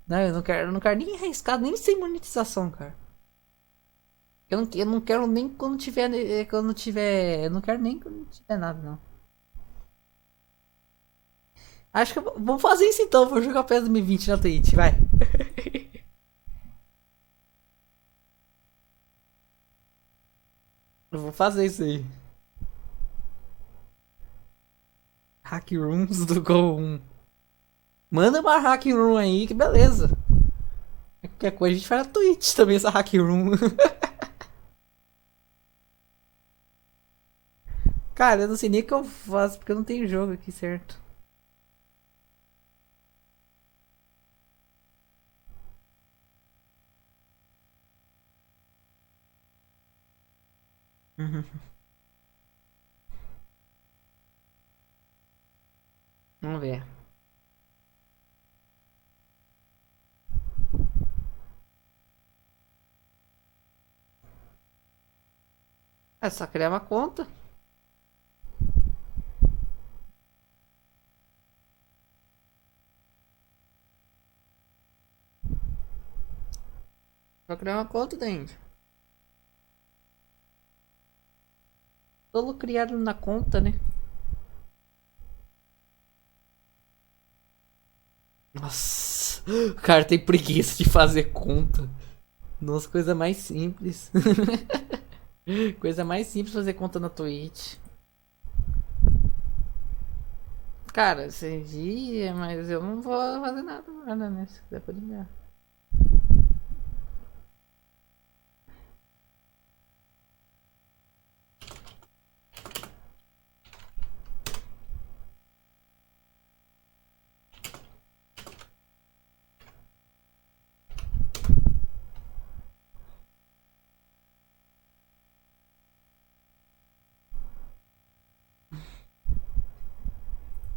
Não, eu não quero nem arriscar, nem sem monetização, cara. Eu não quero nem quando tiver. Quando tiver. Eu não quero nem quando tiver nada, não. Acho que vamos fazer isso então. Vou jogar PES 2020 na Twitch, vai. Eu vou fazer isso aí. Hack Rooms do Go 1. Manda uma Hack Room aí, que beleza. Qualquer coisa a gente faz na Twitch também, essa Hack Room. Cara, eu não sei nem o que eu faço, porque eu não tenho jogo aqui, certo? Uhum. Vamos ver. É só criar uma conta. Só criar uma conta, dentro. Todo criado na conta, né? Nossa, o cara tem preguiça de fazer conta. Nossa, coisa mais simples. Coisa mais simples fazer conta na Twitch. Cara, você dia, mas eu não vou fazer nada, né? Se quiser pode enviar.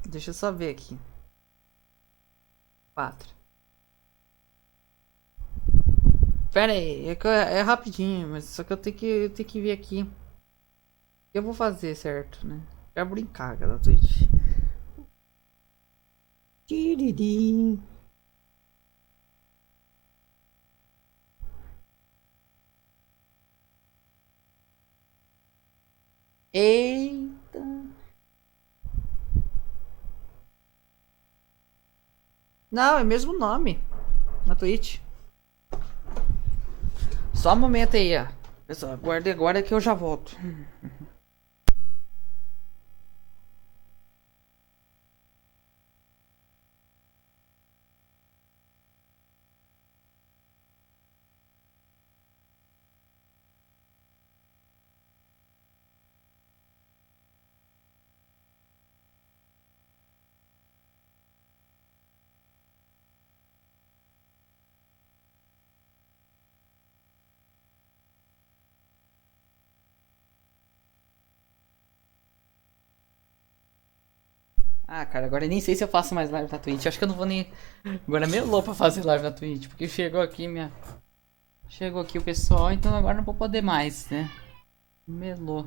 Deixa eu só ver aqui. 4. Pera aí, é rapidinho, mas só que eu tenho que ver aqui. O que eu vou fazer, certo, né? Quero brincar, cara, na Twitch. Tiririm. Eita. Não, é o mesmo nome na Twitch. Só um momento aí, ó. Pessoal, aguarde agora que eu já volto. Ah, cara, agora eu nem sei se eu faço mais live na Twitch. Acho que eu não vou nem. Agora é meio louco pra fazer live na Twitch. Porque chegou aqui minha. Chegou aqui o pessoal, então agora não vou poder mais, né? Melou.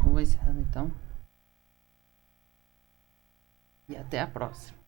Vamos encerrando então. E até a próxima.